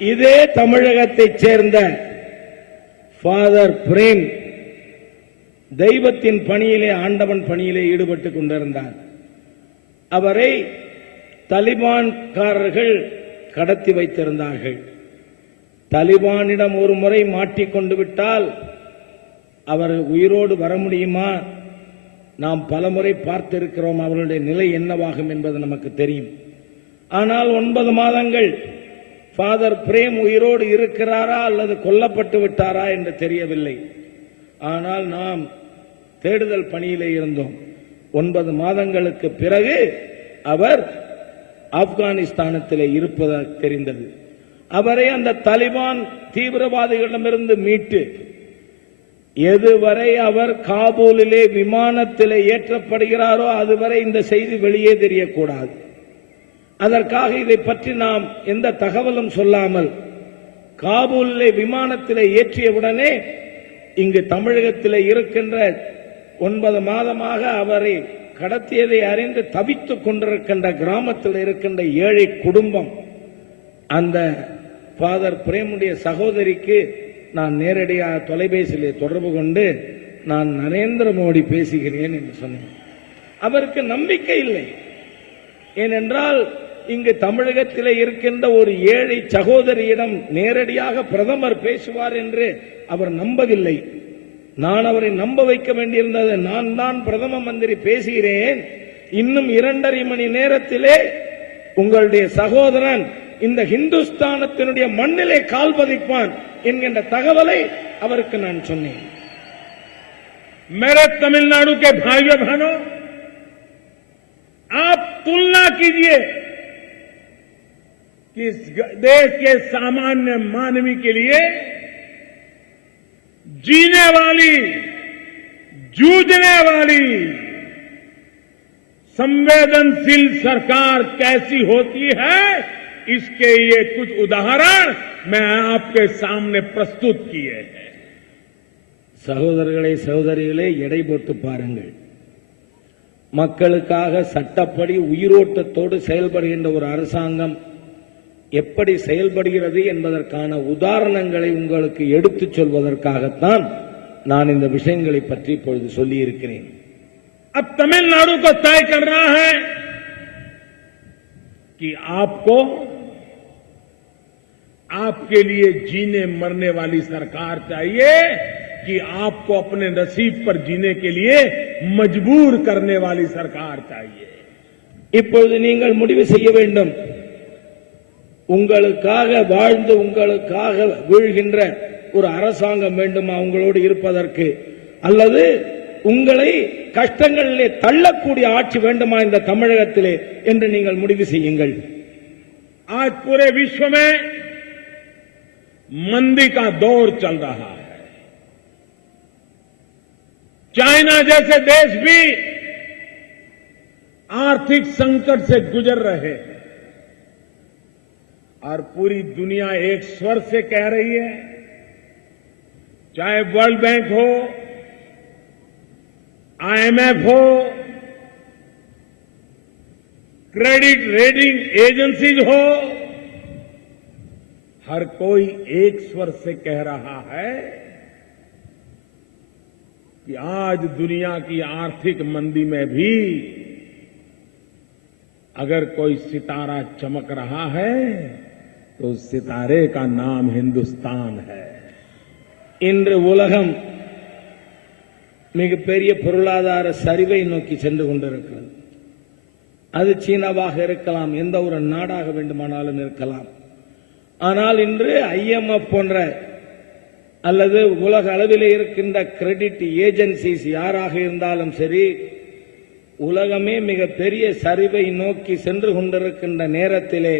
இதே தமிழகத்தைச் சேர்ந்த ஃபாதர் பிரேம் தெய்வத்தின் பணியிலே, ஆண்டவன் பணியிலே ஈடுபட்டுக் கொண்டிருந்தார். அவரை தலிபான்காரர்கள் கடத்தி வைத்திருந்தார்கள். தலிபானிடம் ஒரு முறை மாட்டிக்கொண்டு விட்டால் அவர் உயிரோடு வர முடியுமா? நாம் பலமுறை பார்த்திருக்கிறோம் அவர்களுடைய நிலை என்னவாகும் என்பது நமக்கு தெரியும். ஆனால் 9 மாதங்கள் ஃபாதர் பிரேம் உயிரோடு இருக்கிறாரா அல்லது கொல்லப்பட்டு விட்டாரா என்று தெரியவில்லை. ஆனால் நாம் தேடுதல் பணியிலே இருந்தோம். 9 மாதங்களுக்கு பிறகு அவர் ஆப்கானிஸ்தானத்திலே இருப்பதாக தெரிந்தது. அவரை அந்த தலிபான் தீவிரவாதிகளிடமிருந்து மீட்டு எதுவரை அவர் காபூலிலே விமானத்திலே ஏற்றப்படுகிறாரோ அதுவரை இந்த செய்தி வெளியே தெரியக்கூடாது. அதற்காக இதை பற்றி நாம் எந்த தகவலும் சொல்லாமல் காபூலிலே விமானத்திலே ஏற்றியவுடனே இங்கு தமிழகத்திலே இருக்கின்ற 9 மாதமாக அவரை கடத்தியதை அறிந்து தவித்துக் கொண்டிருக்கின்ற கிராமத்தில் இருக்கின்ற ஏழை குடும்பம், அந்த ஃபாதர் பிரேமுடைய சகோதரிக்கு நான் நேரடியாக தொலைபேசியிலே தொடர்பு கொண்டு நான் நரேந்திர மோடி பேசுகிறேன் என்று சொன்னேன். அவருக்கு நம்பிக்கை இல்லை. ஏனென்றால் இங்கு தமிழகத்திலே இருக்கின்ற ஒரு ஏழை சகோதரியிடம் நேரடியாக பிரதமர் பேசுவார் என்று அவர் நம்பவில்லை. நான் அவரை நம்ப வைக்க வேண்டியிருந்தது. நான் தான் பிரதம மந்திரி பேசுகிறேன், இன்னும் 2.5 மணி நேரத்திலே உங்களுடைய சகோதரன் இந்த ஹிந்துஸ்தானத்தினுடைய மண்ணிலே கால் பதிப்பான் என்கின்ற தகவலை அவருக்கு நான் சொன்னேன். मेरे तमिलनाडु के भाइयों बहनों, आप तुलना कीजिए कि इस देश के सामान्य मानवी के लिए जीने वाली, जूझने वाली संवेदनशील सरकार कैसी होती है, इसके ये कुछ उदाहरण मैं आपके सामने प्रस्तुत किए हैं. சகோதரர்களே, சகோதரிகளே, எடை போட்டு பாருங்கள். மக்களுக்காக சட்டப்படி உயிரோட்டத்தோடு செயல்படுகின்ற ஒரு அரசாங்கம் எப்படி செயல்படுகிறது என்பதற்கான உதாரணங்களை உங்களுக்கு எடுத்துச் சொல்வதற்காகத்தான் நான் இந்த விஷயங்களை பற்றி இப்பொழுது சொல்லி இருக்கிறேன். अब तमिलनाडु को तय कर रहा है कि आपको आपके लिए जीने मरने वाली सरकार चाहिए कि आपको अपने नसीब पर जीने के लिए मजबूर करने वाली सरकार चाहिए. இப்பொழுது நீங்கள் முடிவு செய்ய வேண்டும். உங்களுக்காக வாழ்ந்து உங்களுக்காக வீழ்கின்ற ஒரு அரசாங்கம் வேண்டுமா உங்களோடு இருப்பதற்கு, அல்லது உங்களை கஷ்டங்களிலே தள்ளக்கூடிய ஆட்சி வேண்டுமா இந்த தமிழகத்திலே என்று நீங்கள் முடிவு செய்யுங்கள். आज पूरे विश्व में मंदी का दौर चल रहा है. चाइना जैसे देश भी आर्थिक संकट से गुजर रहे हैं और पूरी दुनिया एक स्वर से कह रही है, चाहे वर्ल्ड बैंक हो, IMF हो, क्रेडिट रेटिंग एजेंसीज हो, हर कोई एक स्वर से कह रहा है कि आज दुनिया की आर्थिक मंदी में भी अगर कोई सितारा चमक रहा है तो उस सितारे का नाम हिंदुस्तान है. இன்று உலகம் மிகப்பெரிய பொருளாதார சரிவை நோக்கி சென்று கொண்டிருக்கிறது. அது சீனாவாக இருக்கலாம், எந்த ஒரு நாடாக வேண்டுமானாலும் இருக்கலாம். ஆனால் இன்று IMF போன்ற அல்லது உலக அளவிலே இருக்கின்ற கிரெடிட் ஏஜென்சிஸ் யாராக இருந்தாலும் சரி, உலகமே மிக பெரிய சரிவை நோக்கி சென்று கொண்டிருக்கின்ற நேரத்திலே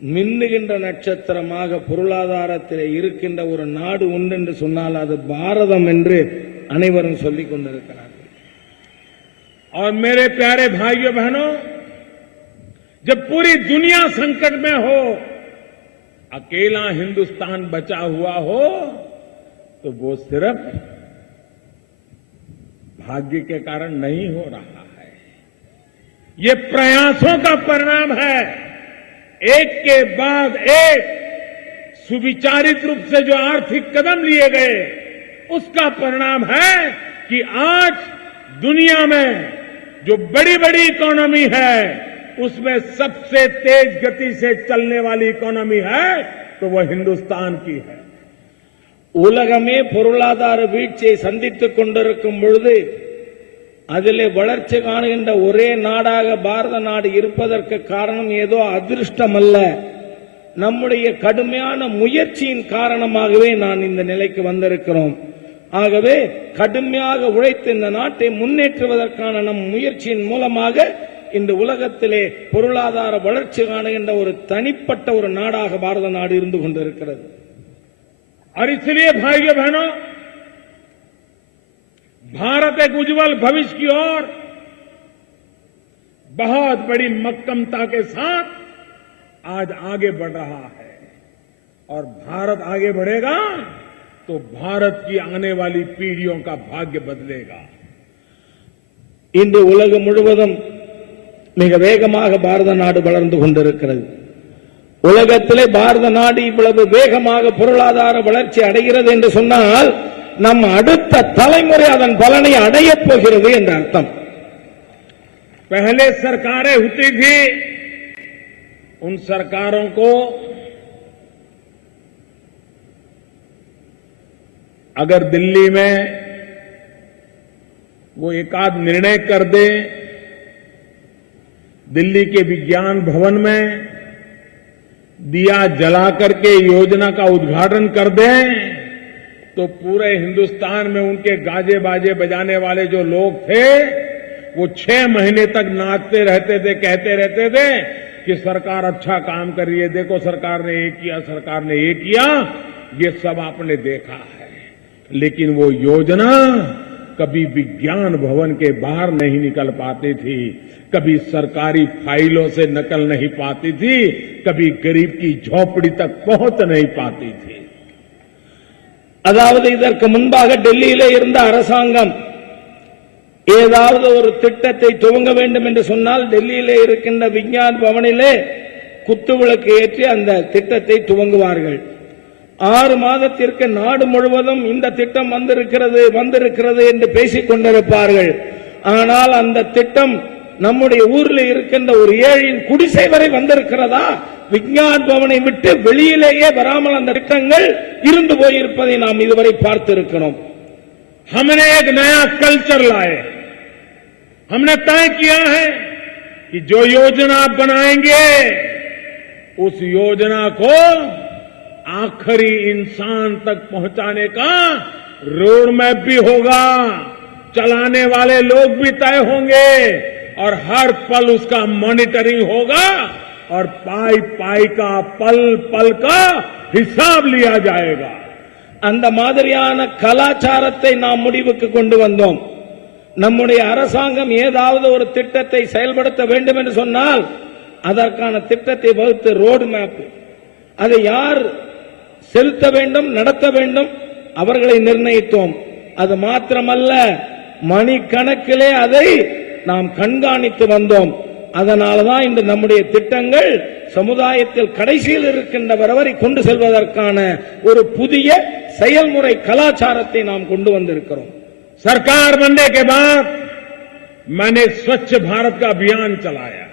மின்னுகின்ற நட்சத்திரமாக பொருளாதாரத்திலே இருக்கின்ற ஒரு நாடு உண்டு என்று சொன்னால் அது பாரதம் என்று அனைவரும் சொல்லிக் கொண்டிருக்கிறார்கள். और मेरे प्यारे भाइयों बहनों, जब पूरी दुनिया संकट में हो, अकेला हिंदुस्तान बचा हुआ हो, तो वो सिर्फ भाग्य के कारण नहीं हो रहा है, ये प्रयासों का परिणाम है। एक के बाद एक सुविचारित रूप से जो आर्थिक कदम लिए गए, उसका परिणाम है कि आज दुनिया में जो बड़ी बड़ी इकोनॉमी है, उसमें सबसे तेज गति से चलने वाली इकोनॉमी है तो वह हिंदुस्तान की है. உலகமே பொருளாதார வீழ்ச்சியை சந்தித்துக் கொண்டிருக்கும் பொழுது அதிலே வளர்ச்சி காணுகின்ற ஒரே நாடாக பாரத நாடு இருப்பதற்கு காரணம் ஏதோ அதிர்ஷ்டம் அல்ல, நம்முடைய கடுமையான முயற்சியின் காரணமாகவே நான் இந்த நிலைக்கு வந்திருக்கிறோம். ஆகவே கடுமையாக உழைத்து இந்த நாட்டை முன்னேற்றுவதற்கான நம் முயற்சியின் மூலமாக இந்த உலகத்திலே பொருளாதார வளர்ச்சி காணுகின்ற ஒரு தனிப்பட்ட ஒரு நாடாக பாரத நாடு இருந்து கொண்டிருக்கிறது. और इसलिए भाइयों बहनों, भारत एक उज्जवल भविष्य की ओर बहुत बड़ी मक्कमता के साथ आज आगे बढ़ रहा है. और भारत आगे बढ़ेगा तो भारत की आने वाली पीढ़ियों का भाग्य बदलेगा. இன்று உலகம் முழுவதும் மிக வேகமாக பாரத நாடு வளர்ந்து கொண்டிருக்கிறது. உலகத்திலே பாரத நாடு இவ்வளவு வேகமாக பொருளாதார வளர்ச்சி அடைகிறது என்று சொன்னால் நம் அடுத்த தலைமுறை அதன் பலனை அடையப் போகிறது என்ற அர்த்தம். पहले सरकारें होती थी, उन सरकारों को अगर दिल्ली में वो एकाध निर्णय कर दे, दिल्ली के विज्ञान भवन में दिया जला करके योजना का उद्घाटन कर दें, तो पूरे हिंदुस्तान में उनके गाजे बाजे बजाने वाले जो लोग थे वो 6 महीने तक नाचते रहते थे, कहते रहते थे कि सरकार अच्छा काम कर रही है, देखो सरकार ने ये किया, सरकार ने ये किया. ये सब आपने देखा है, लेकिन वो योजना कभी विज्ञान भवन के बाहर नहीं निकल पाती थी, कभी सरकारी फाइलों से नकल नहीं पाती थी, कभी गरीब की झोपड़ी तक पहुंच नहीं पाती थी. அதாவது இதற்கு முன்பாக டெல்லியிலே இருந்த அரசாங்கம் ஏதாவது ஒரு திட்டத்தை துவங்க வேண்டும் என்று சொன்னால் டெல்லியிலே இருக்கின்ற விஞ்ஞான் பவனிலே குத்துவிளக்கு ஏற்றி அந்த திட்டத்தை துவங்குவார்கள். 6 மாதத்திற்கு நாடு முழுவதும் இந்த திட்டம் வந்திருக்கிறது என்று பேசிக் கொண்டிருப்பார்கள். ஆனால் அந்த திட்டம் நம்முடைய ஊரில் இருக்கின்ற ஒரு ஏழையின் குடிசை வரை வந்திருக்கிறதா? விஞ்ஞான் பவனை விட்டு வெளியிலேயே வராமல் அந்த திட்டங்கள் இருந்து போயிருப்பதை நாம் இதுவரை பார்த்திருக்கிறோம். हमने एक नया कल्चर लाए, हमने तय किया है कि जो योजना आप बनाएंगे उस योजना को आखिरी इंसान तक पहुंचाने का रोड मैप भी होगा, चलाने वाले लोग भी तय होंगे और हर पल उसका मॉनिटरिंग होगा और पाई पाई का पल पल का हिसाब लिया जाएगा. அந்த மாதிரியான கலாச்சாரத்தை நாம் முடிவுக்கு கொண்டு வந்தோம். நம்முடைய அரசாங்கம் ஏதாவது ஒரு திட்டத்தை செயல்படுத்த வேண்டும் என்று சொன்னால் அதற்கான திட்டத்தை வகுத்து ரோடு மேப், அதை யார் செலுத்த வேண்டும், நடத்த வேண்டும், அவர்களை நிர்ணயித்தோம். அது மாத்திரமல்ல, மணிக்கணக்கிலே அதை நாம் கண்காணித்து வந்தோம். அதனால்தான் இன்று நம்முடைய திட்டங்கள் சமுதாயத்தில் கடைசியில் இருக்கின்றவர் வரை கொண்டு செல்வதற்கான ஒரு புதிய செயல்முறை கலாச்சாரத்தை நாம் கொண்டு வந்திருக்கிறோம். सरकार बनने के बाद मैंने स्वच्छ भारत का अभियान चलाया.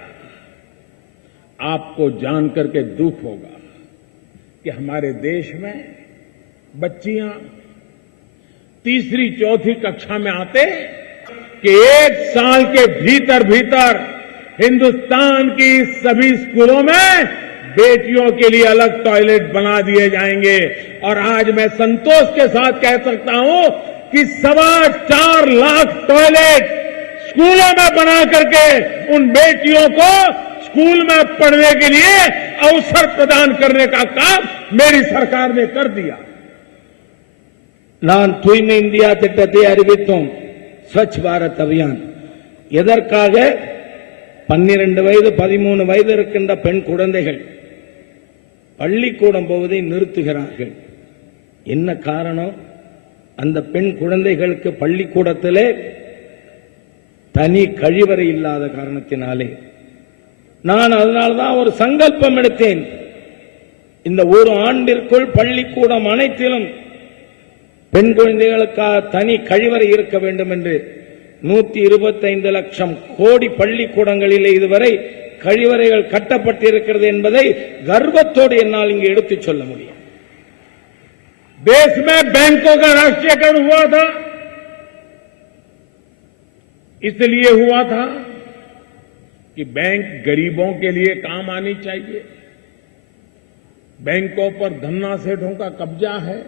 आपको जानकर के दुख होगा कि हमारे देश में बच्चियां तीसरी चौथी कक्षा में आते कि 1 साल के भीतर भीतर हिंदुस्तान की सभी स्कूलों में बेटियों के लिए अलग टॉयलेट बना दिए जाएंगे। और आज मैं संतोष के साथ कह सकता हूं कि 4.25 लाख टॉयलेट स्कूलों में बना करके उन बेटियों को स्कूल में पढ़ने के लिए अवसर प्रदान करने का काम मेरी सरकार ने कर दिया। நான் தூய்மை இந்தியா திட்டத்தை அறிவித்தோம், ஸ்வச் பாரத் அபியான். எதற்காக? 12 வயது 13 வயது இருக்கின்ற பெண் குழந்தைகள் பள்ளிக்கூடம் போவதை நிறுத்துகிறார்கள். என்ன காரணம்? அந்த பெண் குழந்தைகளுக்கு பள்ளிக்கூடத்திலே தனி கழிவறை இல்லாத காரணத்தினாலே. நான் அதனால்தான் ஒரு சங்கல்பம் எடுத்தேன், இந்த ஒரு ஆண்டிற்குள் பள்ளிக்கூடம் அனைத்திலும் பெண் குழந்தைகளுக்காக தனி கழிவறை இருக்க வேண்டும் என்று 125 லட்சம் கோடி பள்ளிக்கூடங்களிலே இதுவரை கழிவறைகள் கட்டப்பட்டிருக்கிறது என்பதை கர்வத்தோடு என்னால் இங்கு எடுத்துச் சொல்ல முடியும். देश में बैंकों का राष्ट्रीयकरण हुआ था, इसलिए हुआ था कि बैंक गरीबों के लिए काम आनी चाहिए। बैंकों पर धन्ना सेठों का कब्जा है।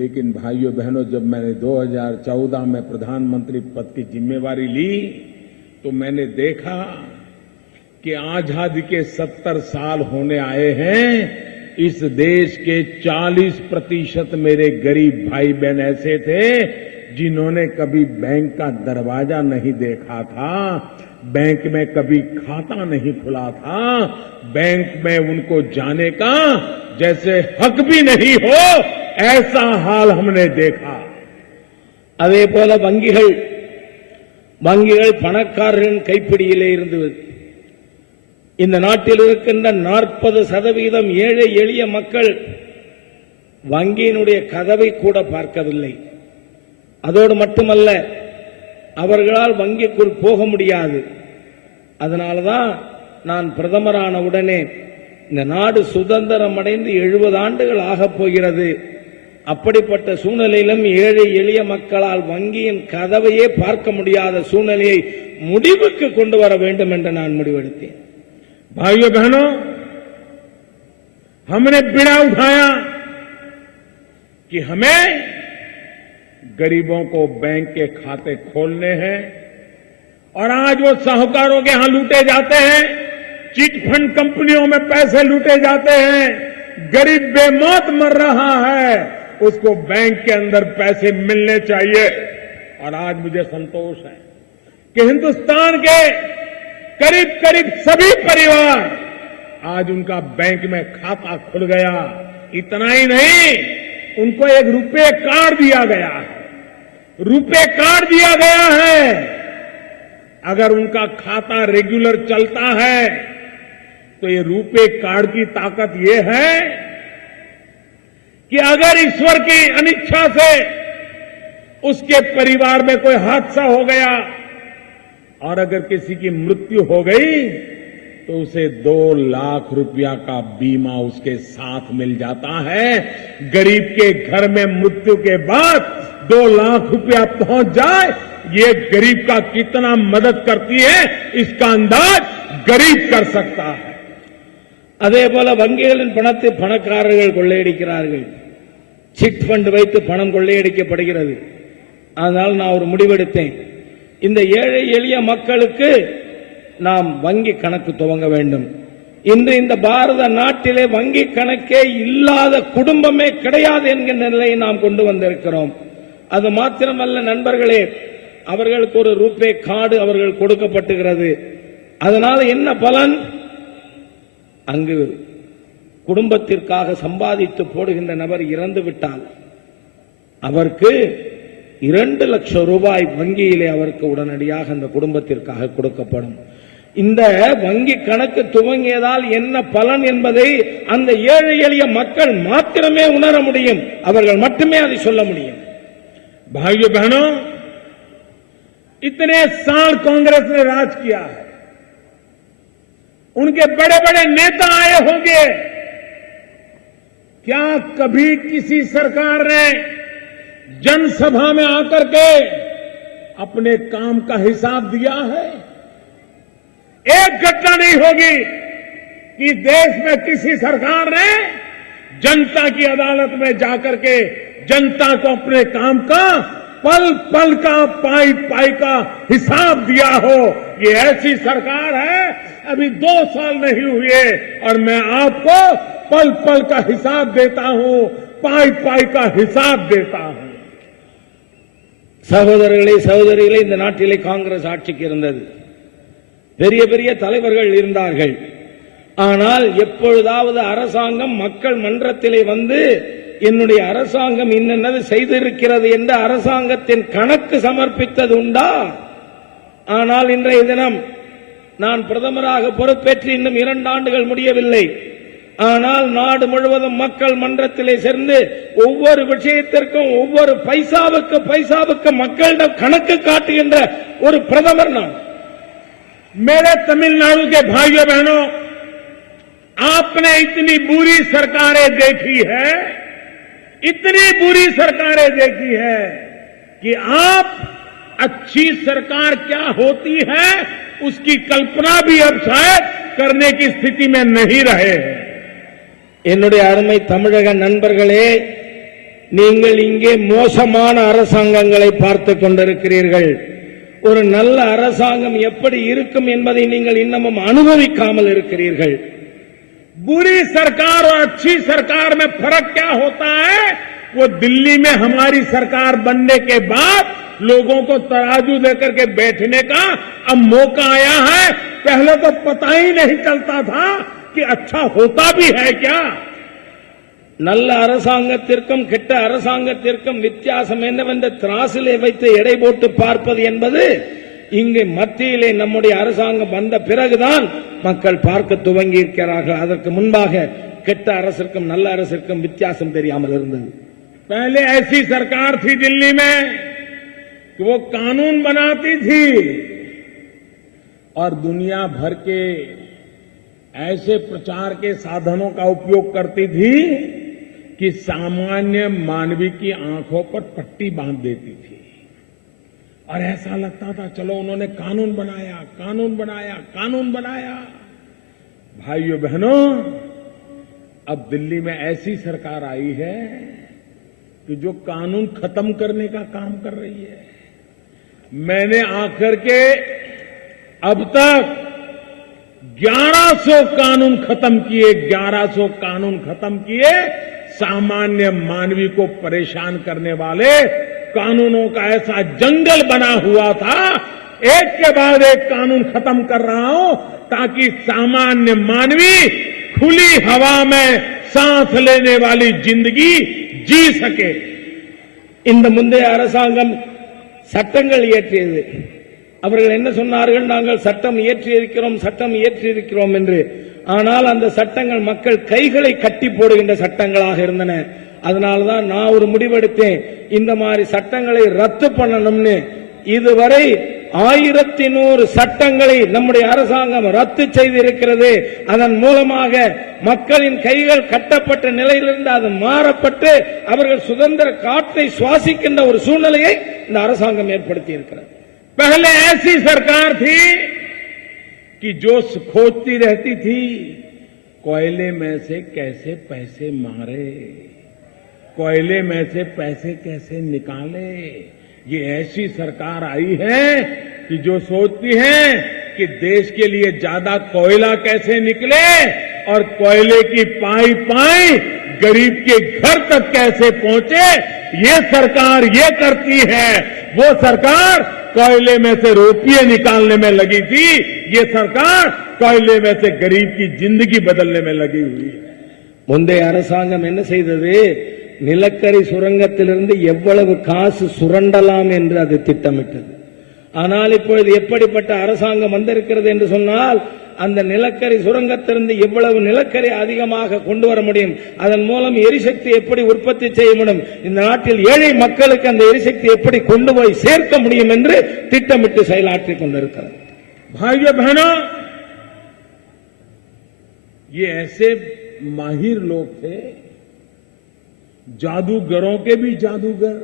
लेकिन भाइयों बहनों, जब मैंने 2014 में प्रधानमंत्री पद की जिम्मेवारी ली तो मैंने देखा कि आजादी के 70 साल होने आए हैं। इस देश के 40% मेरे गरीब भाई बहन ऐसे थे जिन्होंने कभी बैंक का दरवाजा नहीं देखा था, बैंक में कभी खाता नहीं खुला था, बैंक में उनको जाने का जैसे हक भी नहीं हो, ऐसा हाल हमने देखा. அதே போல வங்கிகள் பணக்காரர்களின் கைப்பிடியிலே இருந்தது. இந்த நாட்டில் இருக்கின்ற 40% ஏழை எளிய மக்கள் வங்கியினுடைய கதவை கூட பார்க்கவில்லை. அதோடு மட்டுமல்ல, அவர்களால் வங்கிக்குள் போக முடியாது. அதனால்தான் நான் பிரதமரான உடனே இந்த நாடு சுதந்திரம் அடைந்து 70 ஆண்டுகள் ஆகப் போகிறது. அப்படிப்பட்ட சூழ்நிலையிலும் ஏழை எளிய மக்களால் வங்கியின் கதவையே பார்க்க முடியாத சூழ்நிலையை முடிவுக்கு கொண்டு வர வேண்டும் என்று நான் முடிவெடுத்தேன். भाइयों बहनों, हमने बीड़ा उठाया कि हमें गरीबों को बैंक के खाते खोलने हैं। और आज वो साहूकारों के यहां लूटे जाते हैं, चिट फंड कंपनियों में पैसे लूटे जाते हैं, गरीब बेमौत मर रहा है, उसको बैंक के अंदर पैसे मिलने चाहिए। और आज मुझे संतोष है कि हिंदुस्तान के करीब करीब सभी परिवार आज उनका बैंक में खाता खुल गया। इतना ही नहीं, उनको एक रुपए कार्ड दिया गया है। रुपए कार्ड दिया गया है। अगर उनका खाता रेगुलर चलता है तो ये रुपए कार्ड की ताकत ये है कि अगर ईश्वर की अनिच्छा से उसके परिवार में कोई हादसा हो गया और अगर किसी की मृत्यु हो गई तो उसे 2 लाख रुपया का बीमा उसके साथ मिल जाता है। गरीब के घर में मृत्यु के बाद 2 लाख रुपया पहुंच जाए, ये गरीब का कितना मदद करती है इसका अंदाज गरीब कर सकता है. அதே போல வங்கிகளின் பணத்தை பணக்காரர்கள் கொள்ளையடிக்கிறார்கள். சிட் ஃபண்ட் வைத்து பணம் கொள்ளையடிக்கப்படுகிறது. அதனால் நான் ஒரு முடிவெடுத்தேன், இந்த ஏழை எளிய மக்களுக்கு நாம் வங்கி கணக்கு துவங்க வேண்டும். இன்று இந்த பாரத நாட்டிலே வங்கி கணக்கே இல்லாத குடும்பமே கிடையாது என்கின்ற நிலையை நாம் கொண்டு வந்திருக்கிறோம். அது மாத்திரமல்ல நண்பர்களே, அவர்களுக்கு ஒரு ரூபே கார்டு அவர்கள் கொடுக்கப்பட்டுகிறது. அதனால என்ன பலன்? அங்கு குடும்பத்திற்காக சம்பாதித்து போடுகின்ற நபர் இறந்து விட்டால் அவருக்கு 2 லட்சம் ரூபாய் வங்கியிலே அவருக்கு உடனடியாக அந்த குடும்பத்திற்காக கொடுக்கப்படும். இந்த வங்கி கணக்கு துவங்கியதால் என்ன பலன் என்பதை அந்த ஏழை எளிய மக்கள் மாத்திரமே உணர முடியும். அவர்கள் மட்டுமே அதை சொல்ல முடியும். भाइयों बहनों, इतने साल कांग्रेस ने राज किया है, उनके बड़े बड़े नेता आए होंगे, क्या कभी किसी सरकार ने जनसभा में आकर के अपने काम का हिसाब दिया है? एक घटना नहीं होगी कि देश में किसी सरकार ने जनता की अदालत में जाकर के जनता को अपने काम का पल पल का पाई पाई का हिसाब दिया हो। ये ऐसी सरकार है, अभी 2 साल नहीं हुए और मैं आपको पल पल का हिसाब देता हूं, पाई पाई का हिसाब देता हूं। சகோதரர்களே சகோதரிகளே, இந்த நாட்டிலே காங்கிரஸ் ஆட்சிக்கு இருந்தது. பெரிய பெரிய தலைவர்கள் இருந்தார்கள். ஆனால் எப்பொழுதாவது அரசாங்கம் மக்கள் மன்றத்திலே வந்து என்னுடைய அரசாங்கம் இன்னென்னது செய்திருக்கிறது என்று அரசாங்கத்தின் கணக்கு சமர்ப்பித்தது உண்டா? ஆனால் இன்றைய தினம் நான் பிரதமராக பொறுப்பேற்று இன்னும் 2 ஆண்டுகள் முடியவில்லை. ஆனால் நாடு முழுவதும் மக்கள் மன்றத்திலே சேர்ந்து ஒவ்வொரு விஷயத்திற்கும் ஒவ்வொரு பைசாவுக்கு மக்களிடம் கணக்கு காட்டுகின்ற ஒரு பிரதமர் நான். मेरे तमिलनाडु के भाइयों बहनों, आपने इतनी बुरी सरकारें देखी है, इतनी बुरी सरकारें देखी है कि आप अच्छी सरकार क्या होती है उसकी कल्पना भी अब शायद करने की स्थिति में नहीं रहे हैं। என்னுடைய அருமை தமிழக நண்பர்களே, நீங்கள் இங்கே மோசமான அரசாங்கங்களை பார்த்துக் கொண்டிருக்கிறீர்கள். ஒரு நல்ல அரசாங்கம் எப்படி இருக்கும் என்பதை நீங்கள் இன்னமும் அனுபவிக்காமல் இருக்கிறீர்கள். बुरी सरकार और अच्छी सरकार में फर्क क्या होता है, वो दिल्ली में हमारी सरकार बनने के बाद लोगों को तराजू देकर के बैठने का अब मौका आया है। पहले तो पता ही नहीं चलता था कि अच्छा होता भी है क्या। நல்ல அரசாங்கத்திற்கும் கெட்ட அரசாங்கத்திற்கும் வித்தியாசம் என்னவென்ற திராசிலே வைத்து எடை போட்டு பார்ப்பது என்பது இங்கு மத்தியிலே நம்முடைய அரசாங்கம் வந்த பிறகுதான் மக்கள் பார்க்க துவங்கி இருக்கிறார்கள். அதற்கு முன்பாக கெட்ட அரசிற்கும் நல்ல அரசிற்கும் வித்தியாசம் தெரியாமல் இருந்தது. पहले ऐसी सरकार थी दिल्ली में कि वो कानून बनाती थी और दुनिया भर के ऐसे प्रचार के साधनों का उपयोग करती थी कि सामान्य मानवी की आंखों पर पट्टी बांध देती थी और ऐसा लगता था चलो उन्होंने कानून बनाया, कानून बनाया, कानून बनाया। भाइयों बहनों, अब दिल्ली में ऐसी सरकार आई है कि जो कानून खत्म करने का काम कर रही है। मैंने आकर के अब तक 1100 कानून खत्म किए, 1100 कानून खत्म किए। सामान्य मानवी को परेशान करने वाले कानूनों का ऐसा जंगल बना हुआ था, एक के बाद एक कानून खत्म कर रहा हूं ताकि सामान्य मानवी खुली हवा में सांस लेने वाली जिंदगी जी सके. இந்த முந்தைய அரசாங்கம் சட்டங்கள் இயற்றியது. அவர்கள் என்ன சொன்னார்கள், நாங்கள் சட்டம் இயற்றியிருக்கிறோம் என்று. ஆனால் அந்த சட்டங்கள் மக்கள் கைகளை கட்டி போடுகின்ற சட்டங்களாக இருந்தன. அதனால்தான் நான் ஒரு முடிவெடுத்தேன், இந்த மாதிரி சட்டங்களை ரத்து பண்ணணும்னு. இதுவரை 1100 சட்டங்களை நம்முடைய அரசாங்கம் ரத்து செய்திருக்கிறது. அதன் மூலமாக மக்களின் கைகள் கட்டப்பட்ட நிலையிலிருந்து அது மாறப்பட்டு அவர்கள் சுதந்திர காற்றை சுவாசிக்கின்ற ஒரு சூழ்நிலையை இந்த அரசாங்கம் ஏற்படுத்தி இருக்கிறது. पहले ऐसी सरकार थी कि जो खोजती रहती थी कोयले में से कैसे पैसे मारे, कोयले में से पैसे कैसे निकाले. ये ऐसी सरकार आई है कि जो सोचती है कि देश के लिए ज्यादा कोयला कैसे निकले और कोयले की पाई पाई गरीब के घर तक कैसे पहुंचे. ये सरकार ये करती है. वो सरकार कोयले में से रुपये निकालने में लगी थी, ये सरकार कोयले में से गरीब की जिंदगी बदलने में लगी हुई है. முந்தைய அரசாங்கம் என்ன செய்தது, நிலக்கரி சுரங்கத்திலிருந்து எவ்வளவு காசு சுரண்டலாம் என்று அது திட்டமிட்டது. ஆனால் இப்பொழுது எப்படிப்பட்ட அரசாங்கம் வந்திருக்கிறது என்று சொன்னால், அந்த நிலக்கரி சுரங்கத்திலிருந்து எவ்வளவு நிலக்கரி அதிகமாக கொண்டு வர முடியும், அதன் மூலம் எரிசக்தி எப்படி உற்பத்தி செய்ய முடியும், இந்த நாட்டில் ஏழை மக்களுக்கு அந்த எரிசக்தி எப்படி கொண்டு போய் சேர்க்க முடியும் என்று திட்டமிட்டு செயலாற்றிக் கொண்டிருக்கிறது. भाइयों बहनों, ये ऐसे माहिर लोग थे, जादूगरों के भी जादूगर.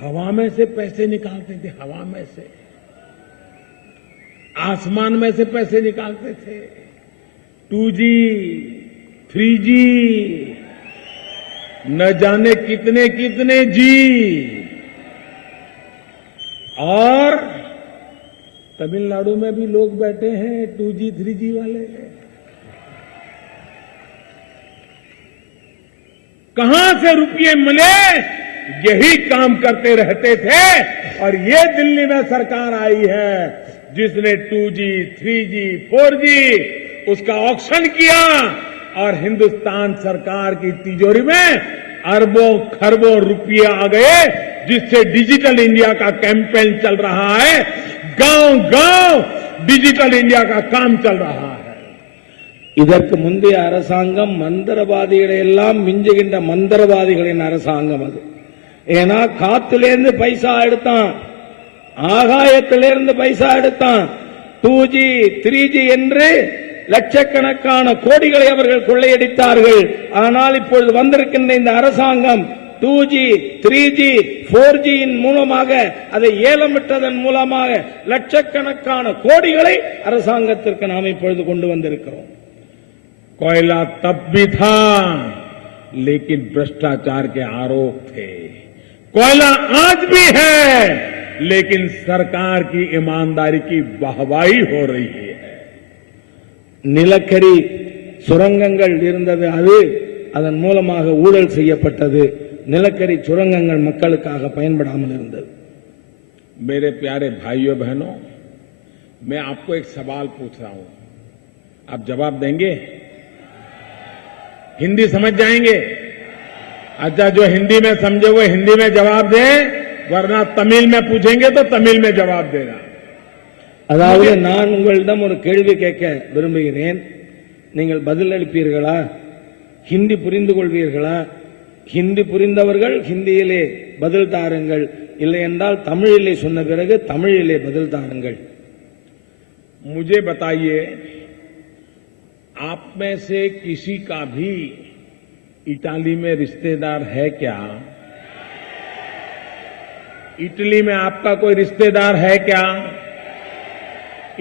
हवा में से पैसे निकालते थे, हवा में से. आसमान में से पैसे निकालते थे। 2G, 3G, न जाने कितने कितने जी, और तमिलनाडु में भी लोग बैठे हैं 2G, 3G वाले। कहां से रुपये मिले, यही काम करते रहते थे। और ये दिल्ली में सरकार आई है जिसने 2G, 3G, 4G उसका ऑक्शन किया, और हिंदुस्तान सरकार की तिजोरी में अरबों खरबों रुपये आ गए, जिससे डिजिटल इंडिया का कैंपेन चल रहा है। गांव गांव डिजिटल इंडिया का काम चल रहा है। இதற்கு முந்தைய அரசாங்கம் மந்திரவாதிகளை எல்லாம் மிஞ்சுகின்ற மந்திரவாதிகளின் அரசாங்கம் அது. ஏன்னா காத்திலிருந்து பைசா எடுத்தான், ஆகாயத்திலிருந்து பைசா எடுத்தான். 2G, 3G என்று லட்சக்கணக்கான கோடிகளை அவர்கள் கொள்ளையடித்தார்கள். ஆனால் இப்பொழுது வந்திருக்கின்ற இந்த அரசாங்கம் 2G, 3G, 4G மூலமாக அதை ஏலமிட்டதன் மூலமாக லட்சக்கணக்கான கோடிகளை அரசாங்கத்திற்கு நாம் இப்பொழுது கொண்டு வந்திருக்கிறோம். कोयला तब भी था, लेकिन भ्रष्टाचार के आरोप थे। कोयला आज भी है, लेकिन सरकार की ईमानदारी की वाहवाही हो रही है। நிலக்கரி சுரங்கங்கள் இருந்தது, அது அதன் மூலமாக ஊழல் செய்யப்பட்டது. நிலக்கரி சுரங்கங்கள் மக்களுக்காக பயன்படாமல் இருந்தது. मेरे प्यारे भाइयों बहनों, मैं आपको एक सवाल पूछ रहा हूं, आप जवाब देंगे? हिंदी समझ जाएंगे? अच्छा, जो हिंदी में समझे वो हिंदी में जवाब दे, वरना तमिल में पूछेंगे तो तमिल में जवाब देना। அதாவது நான் உங்களிடம் ஒரு கேள்வி கேட்க விரும்புகிறேன், நீங்கள் பதில் அளிப்பீர்களா? ஹிந்தி புரிந்து கொள்வீர்களா? ஹிந்தி புரிந்தவர்கள் ஹிந்தியிலே பதில் தாருங்கள், இல்லை என்றால் தமிழிலே சொன்ன பிறகு தமிழிலே பதில் தாருங்கள். मुझे बताइए, आप में से किसी का भी इटाली में रिश्तेदार है क्या? इटली में आपका कोई रिश्तेदार है क्या?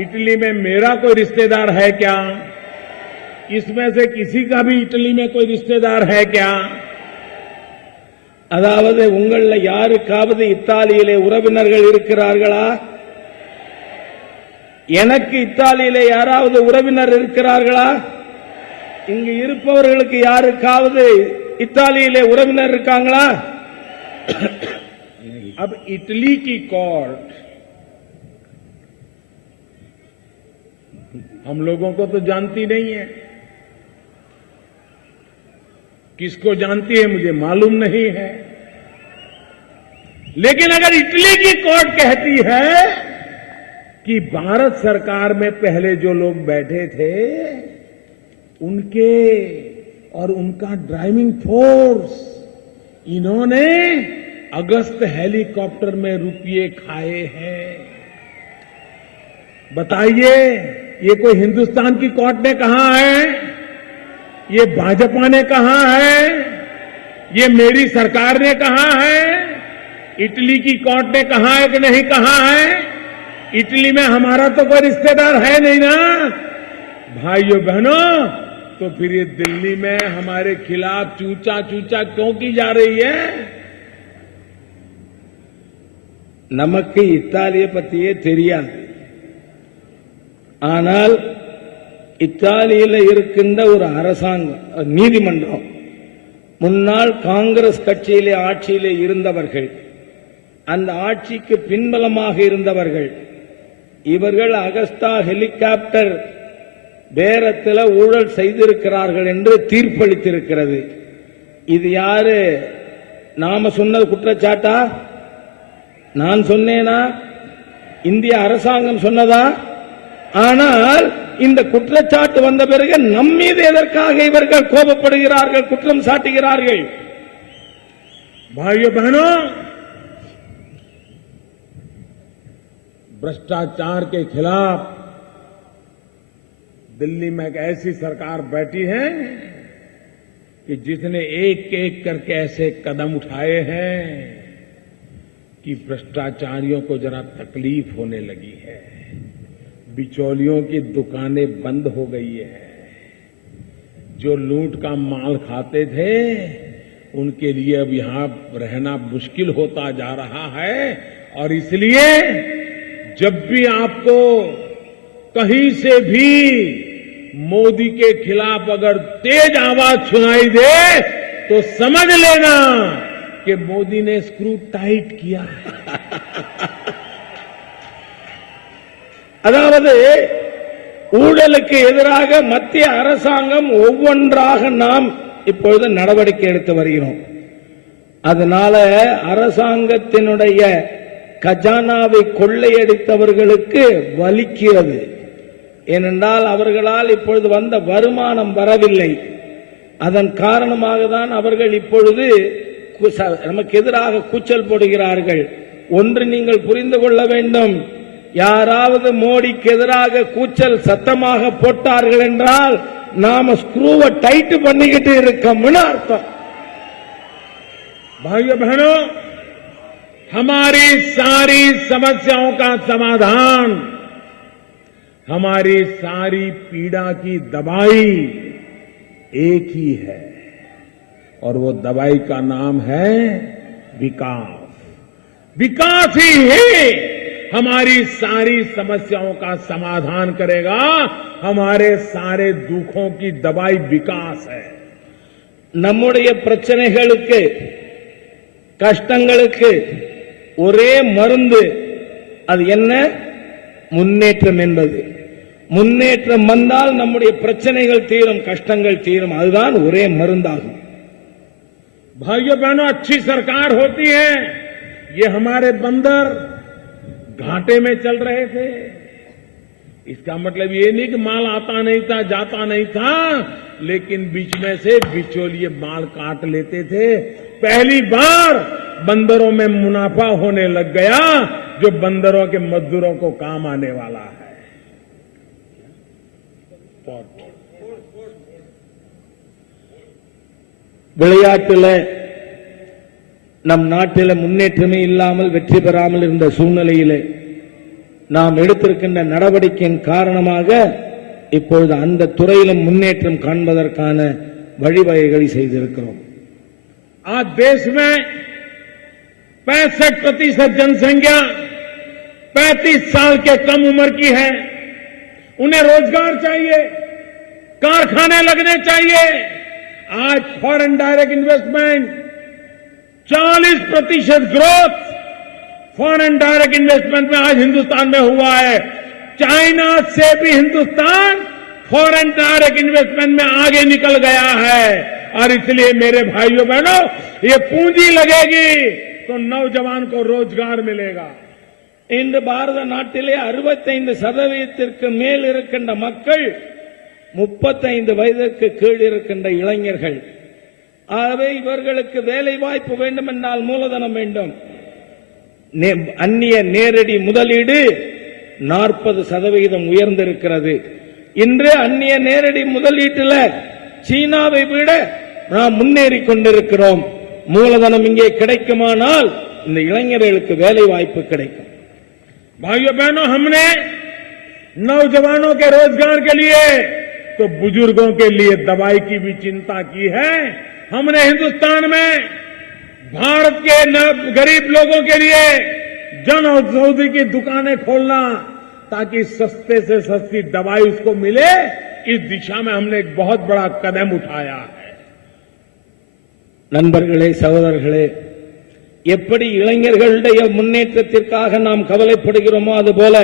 इटली में मेरा कोई रिश्तेदार है क्या? इसमें से किसी का भी इटली में कोई रिश्तेदार है क्या? அதாவது உங்கள யாருக்காவது இத்தாலியிலே உறவினர்கள் இருக்கிறார்களா? எனக்கு இத்தாலியிலே யாராவது உறவினர் இருக்கிறார்களா? இங்கு இருப்பவர்களுக்கு யாருக்காவது இத்தாலியிலே உறவினர் இருக்காங்களா? अब इटली की कोर्ट हम लोगों को तो जानती नहीं है, किसको जानती है मुझे मालूम नहीं है। लेकिन अगर इटली की कोर्ट कहती है कि भारत सरकार में पहले जो लोग बैठे थे उनके और उनका ड्राइविंग फोर्स, इन्होंने अगस्त हेलीकॉप्टर में रुपये खाए हैं, बताइए ये कोई हिंदुस्तान की कोर्ट ने कहा है? ये भाजपा ने कहा है? ये मेरी सरकार ने कहा है? इटली की कोर्ट ने कहा है कि नहीं कहा है? इटली में हमारा तो कोई रिश्तेदार है नहीं ना। भाइयों बहनों, तो फिर ये दिल्ली में हमारे खिलाफ चूचा चूचा क्यों की जा रही है? நமக்கு இத்தாலியை பற்றியே தெரியாது. ஆனால் இத்தாலியில் இருக்கின்ற ஒரு அரசாங்கம், நீதிமன்றம், முன்னாள் காங்கிரஸ் கட்சியிலே ஆட்சியிலே இருந்தவர்கள், அந்த ஆட்சிக்கு பின்பலமாக இருந்தவர்கள், இவர்கள் அகஸ்டா ஹெலிகாப்டர் பேரத்தில் ஊழல் செய்திருக்கிறார்கள் என்று தீர்ப்பளித்திருக்கிறது. இது யாரு? நாம சொன்னது குற்றச்சாட்டா? நான் சொன்னேனா? இந்திய அரசாங்கம் சொன்னதா? ஆனால் இந்த குற்றச்சாட்டு வந்த பிறகு நம் மீது எதற்காக இவர்கள் கோபப்படுகிறார்கள், குற்றம் சாட்டுகிறார்கள்? भाइयों बहनों, भ्रष्टाचार के खिलाफ दिल्ली में एक ऐसी सरकार बैठी है कि जिसने एक एक करके ऐसे कदम उठाए हैं कि भ्रष्टाचारियों को जरा तकलीफ होने लगी है। बिचौलियों की दुकानें बंद हो गई है। जो लूट का माल खाते थे उनके लिए अब यहां रहना मुश्किल होता जा रहा है और इसलिए जब भी आपको कहीं से भी मोदी के खिलाफ अगर तेज आवाज सुनाई दे तो समझ लेना कि मोदी ने स्क्रू टाइट किया है। அதாவது ஊழலுக்கு எதிராக மத்திய அரசாங்கம் ஒவ்வொன்றாக நாம் இப்பொழுது நடவடிக்கை எடுத்து வருகிறோம். அதனால அரசாங்கத்தினுடைய கஜானாவை கொள்ளையடித்தவர்களுக்கு வலிக்கிறது. ஏனென்றால் அவர்களால் இப்பொழுது வந்த வருமானம் வரவில்லை. அதன் காரணமாக தான் அவர்கள் இப்பொழுது நமக்கு எதிராக கூச்சல் போடுகிறார்கள். ஒன்று நீங்கள் புரிந்து கொள்ள வேண்டும், யாராவது மோடிக்கு எதிராக கூச்சல் சத்தமாக போட்டார்கள் என்றால் நாம ஸ்க்ரூவை டைட் பண்ணிக்கிட்டு இருக்கோம்னு அர்த்தம். भाइयों बहनों, हमारी सारी समस्याओं का समाधान, हमारी सारी पीड़ा की दवाई एक ही है और वो दवाई का नाम है विकास। विकास ही है हमारी सारी समस्याओं का समाधान करेगा। हमारे सारे दुखों की दवाई विकास है। நம்முடைய பிரச்சனைகளுக்கு கஷ்டங்களுக்கு ஒரே மருந்து, அது என்ன? முன்னேற்றம் என்பது. முன்னேற்றம் வந்தால் நம்முடைய பிரச்சனைகள் தீரும், கஷ்டங்கள் தீரும். அதுதான் ஒரே மருந்தாகும். भाइयों बहनों, अच्छी सरकार होती है। ये हमारे बंदर घाटे में चल रहे थे। इसका मतलब ये नहीं कि माल आता नहीं था, जाता नहीं था, लेकिन बीच में से बिचौलिए माल काट लेते थे। पहली बार बंदरों में मुनाफा होने लग गया, जो बंदरों के मजदूरों को काम आने वाला है। விளையாட்டுல நம் நாட்டில முன்னேற்றமே இல்லாமல் வெற்றி பெறாமல் இருந்த சூழ்நிலையிலே நாம் எடுத்திருக்கின்ற நடவடிக்கையின் காரணமாக இப்பொழுது அந்த துறையிலும் முன்னேற்றம் காண்பதற்கான வழிவகைகளை செய்திருக்கிறோம். आज देश में 65% जनसंख्या 35 साल के कम उम्र की है। उन्हें रोजगार चाहिए, कारखाने लगने चाहिए। आज foreign direct investment 40% growth foreign direct investment में आज हिंदुस्तान में हुआ है। चाइना से भी हिंदुस्तान फॉरेन डायरेक्ट इन्वेस्टमेंट में आगे निकल गया है। और इसलिए मेरे भाइयों बहनों, ये पूंजी लगेगी तो नौजवान को रोजगार मिलेगा। இன்று பாரத நாட்டிலே 65% மேல் இருக்கின்ற மக்கள் 35 வயதிற்கு கீழ் இருக்கின்ற இளைஞர்கள். ஆகவே இவர்களுக்கு வேலை வாய்ப்பு வேண்டும் என்றால் மூலதனம் வேண்டும். அந்நிய நேரடி முதலீடு 40% உயர்ந்திருக்கிறது. இன்று அந்நிய நேரடி முதலீட்டில் சீனாவை விட நாம் முன்னேறி கொண்டிருக்கிறோம். மூலதனம் இங்கே கிடைக்குமானால் இந்த இளைஞர்களுக்கு வேலை வாய்ப்பு கிடைக்கும். भाइयों बहनों, हमने नौजवानों के रोजगार के लिए तो बुजुर्गों के लिए दवाई की भी चिंता की है। हमने हिंदुस्तान में भारत के गरीब लोगों के लिए जन औषधि की दुकानें खोलना ताकि सस्ते से सस्ती दवाई उसको मिले, इस दिशा में हमने एक बहुत बड़ा कदम उठाया है। நண்பர்களே, சகோதரர்களே, எப்படி இளைஞர்களுடைய முன்னேற்றத்திற்காக நாம் கவலைப்படுகிறோமோ அதுபோல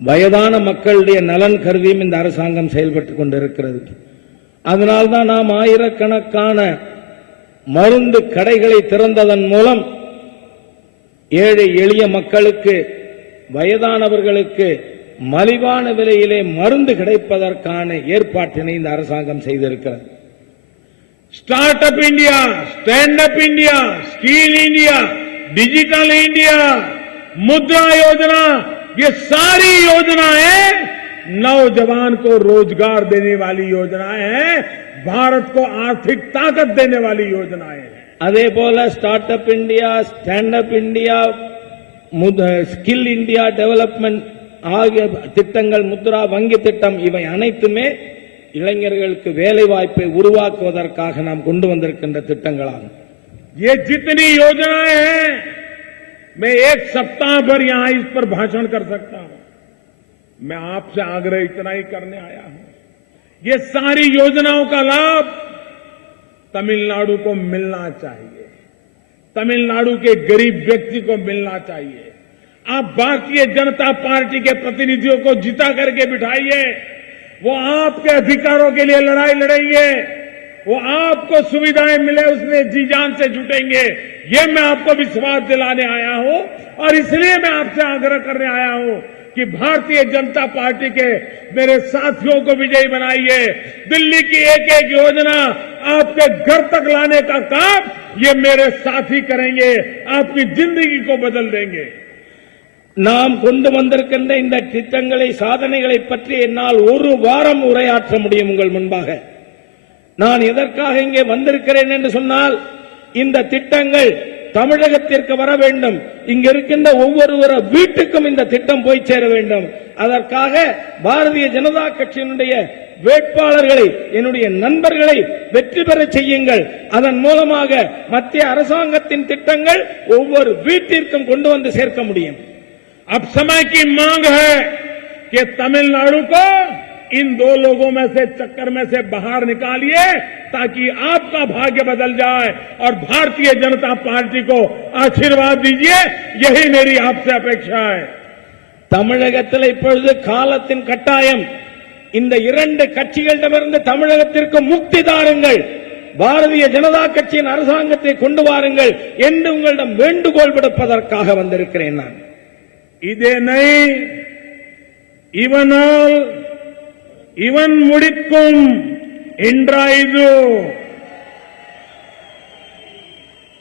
வயதான மக்களுடைய நலன் கருதியும் இந்த அரசாங்கம் செயல்பட்டுக் கொண்டிருக்கிறது. அதனால்தான் நாம் ஆயிரக்கணக்கான மருந்து கடைகளை திறந்ததன் மூலம் ஏழை எளிய மக்களுக்கு, வயதானவர்களுக்கு மலிவான விலையிலே மருந்து கிடைப்பதற்கான ஏற்பாட்டினை இந்த அரசாங்கம் செய்திருக்கிறது. Startup India, stand up India, skill India, digital India, मुद्रा योजना, ये सारी योजनाएं नौजवान को रोजगार देने वाली योजनाएं हैं, भारत को आर्थिक ताकत देने वाली योजनाएं हैं। அதே போல start up India, stand up India, skill India development ஆகிய திட்டங்கள், முத்ரா வங்கி திட்டம், இவை அனைத்துமே இளைஞர்களுக்கு வேலை வாய்ப்பை உருவாக்குவதற்காக நாம் கொண்டு வந்திருக்கின்ற திட்டங்களாகும். ये जितनी योजनाएं हैं, मैं एक सप्ताह भर यहां इस पर भाषण कर सकता हूं. मैं आपसे आग्रह इतना ही करने आया हूं, ये सारी योजनाओं का लाभ तमिलनाडु को मिलना चाहिए, तमिलनाडु के गरीब व्यक्ति को मिलना चाहिए. आप भारतीय जनता पार्टी के प्रतिनिधियों को जिता करके बिठाइए, वो आपके अधिकारों के लिए लड़ाई लड़ेंगे, वो आपको सुविधाएं मिले उसमें जी जान से जुटेंगे. ये मैं आपको विश्वास दिलाने आया हूं और इसलिए मैं आपसे आग्रह करने आया हूं कि भारतीय जनता पार्टी के मेरे साथियों को विजयी बनाइए. दिल्ली की एक एक योजना आपके घर तक लाने का काम ये मेरे साथी करेंगे, आपकी जिंदगी को बदल देंगे. நாம் கொண்டு வந்திருக்கின்ற இந்த திட்டங்களை, சாதனைகளை பற்றி என்னால் ஒரு வாரம் உரையாற்ற முடியும் உங்கள் முன்பாக. நான் எதற்காக இங்கே வந்திருக்கிறேன் என்று சொன்னால், இந்த திட்டங்கள் தமிழகத்திற்கு வர வேண்டும், இங்க இருக்கின்ற ஒவ்வொரு வீட்டுக்கும் இந்த திட்டம் போய் சேர வேண்டும். அதற்காக பாரதிய ஜனதா கட்சியினுடைய வேட்பாளர்களை, என்னுடைய நண்பர்களை வெற்றி பெற செய்யுங்கள். அதன் மூலமாக மத்திய அரசாங்கத்தின் திட்டங்கள் ஒவ்வொரு வீட்டிற்கும் கொண்டு வந்து சேர்க்க முடியும். अब समय की मांग है कि तमिलनाडु को इन दो लोगों में से, चक्कर में से बाहर निकालिए ताकि आपका भाग्य बदल जाए और भारतीय जनता पार्टी को आशीर्वाद दीजिए. यही मेरी आपसे अपेक्षा है. தமிழகத்தில் இப்பொழுது காலத்தின் கட்டாயம். இந்த இரண்டு கட்சிகளிடமிருந்து தமிழகத்திற்கு முக்தி தாருங்கள், பாரதிய ஜனதா கட்சியின் அரசாங்கத்தை கொண்டு வாருங்கள் என்று உங்களிடம் வேண்டுகோள் விடுப்பதற்காக வந்திருக்கிறேன். நான் இதே நை இவனால் இவன் முடிக்கும் என்றாய்து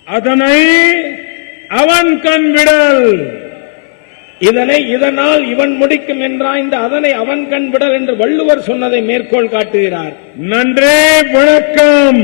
அதனை அவன் கண் விடல். இதனால் இவன் முடிக்கும் என்றாய்ந்து அதனை அவன் கண் விடல் என்று வள்ளுவர் சொன்னதை மேற்கோள் காட்டுகிறார். நன்றே, வணக்கம்.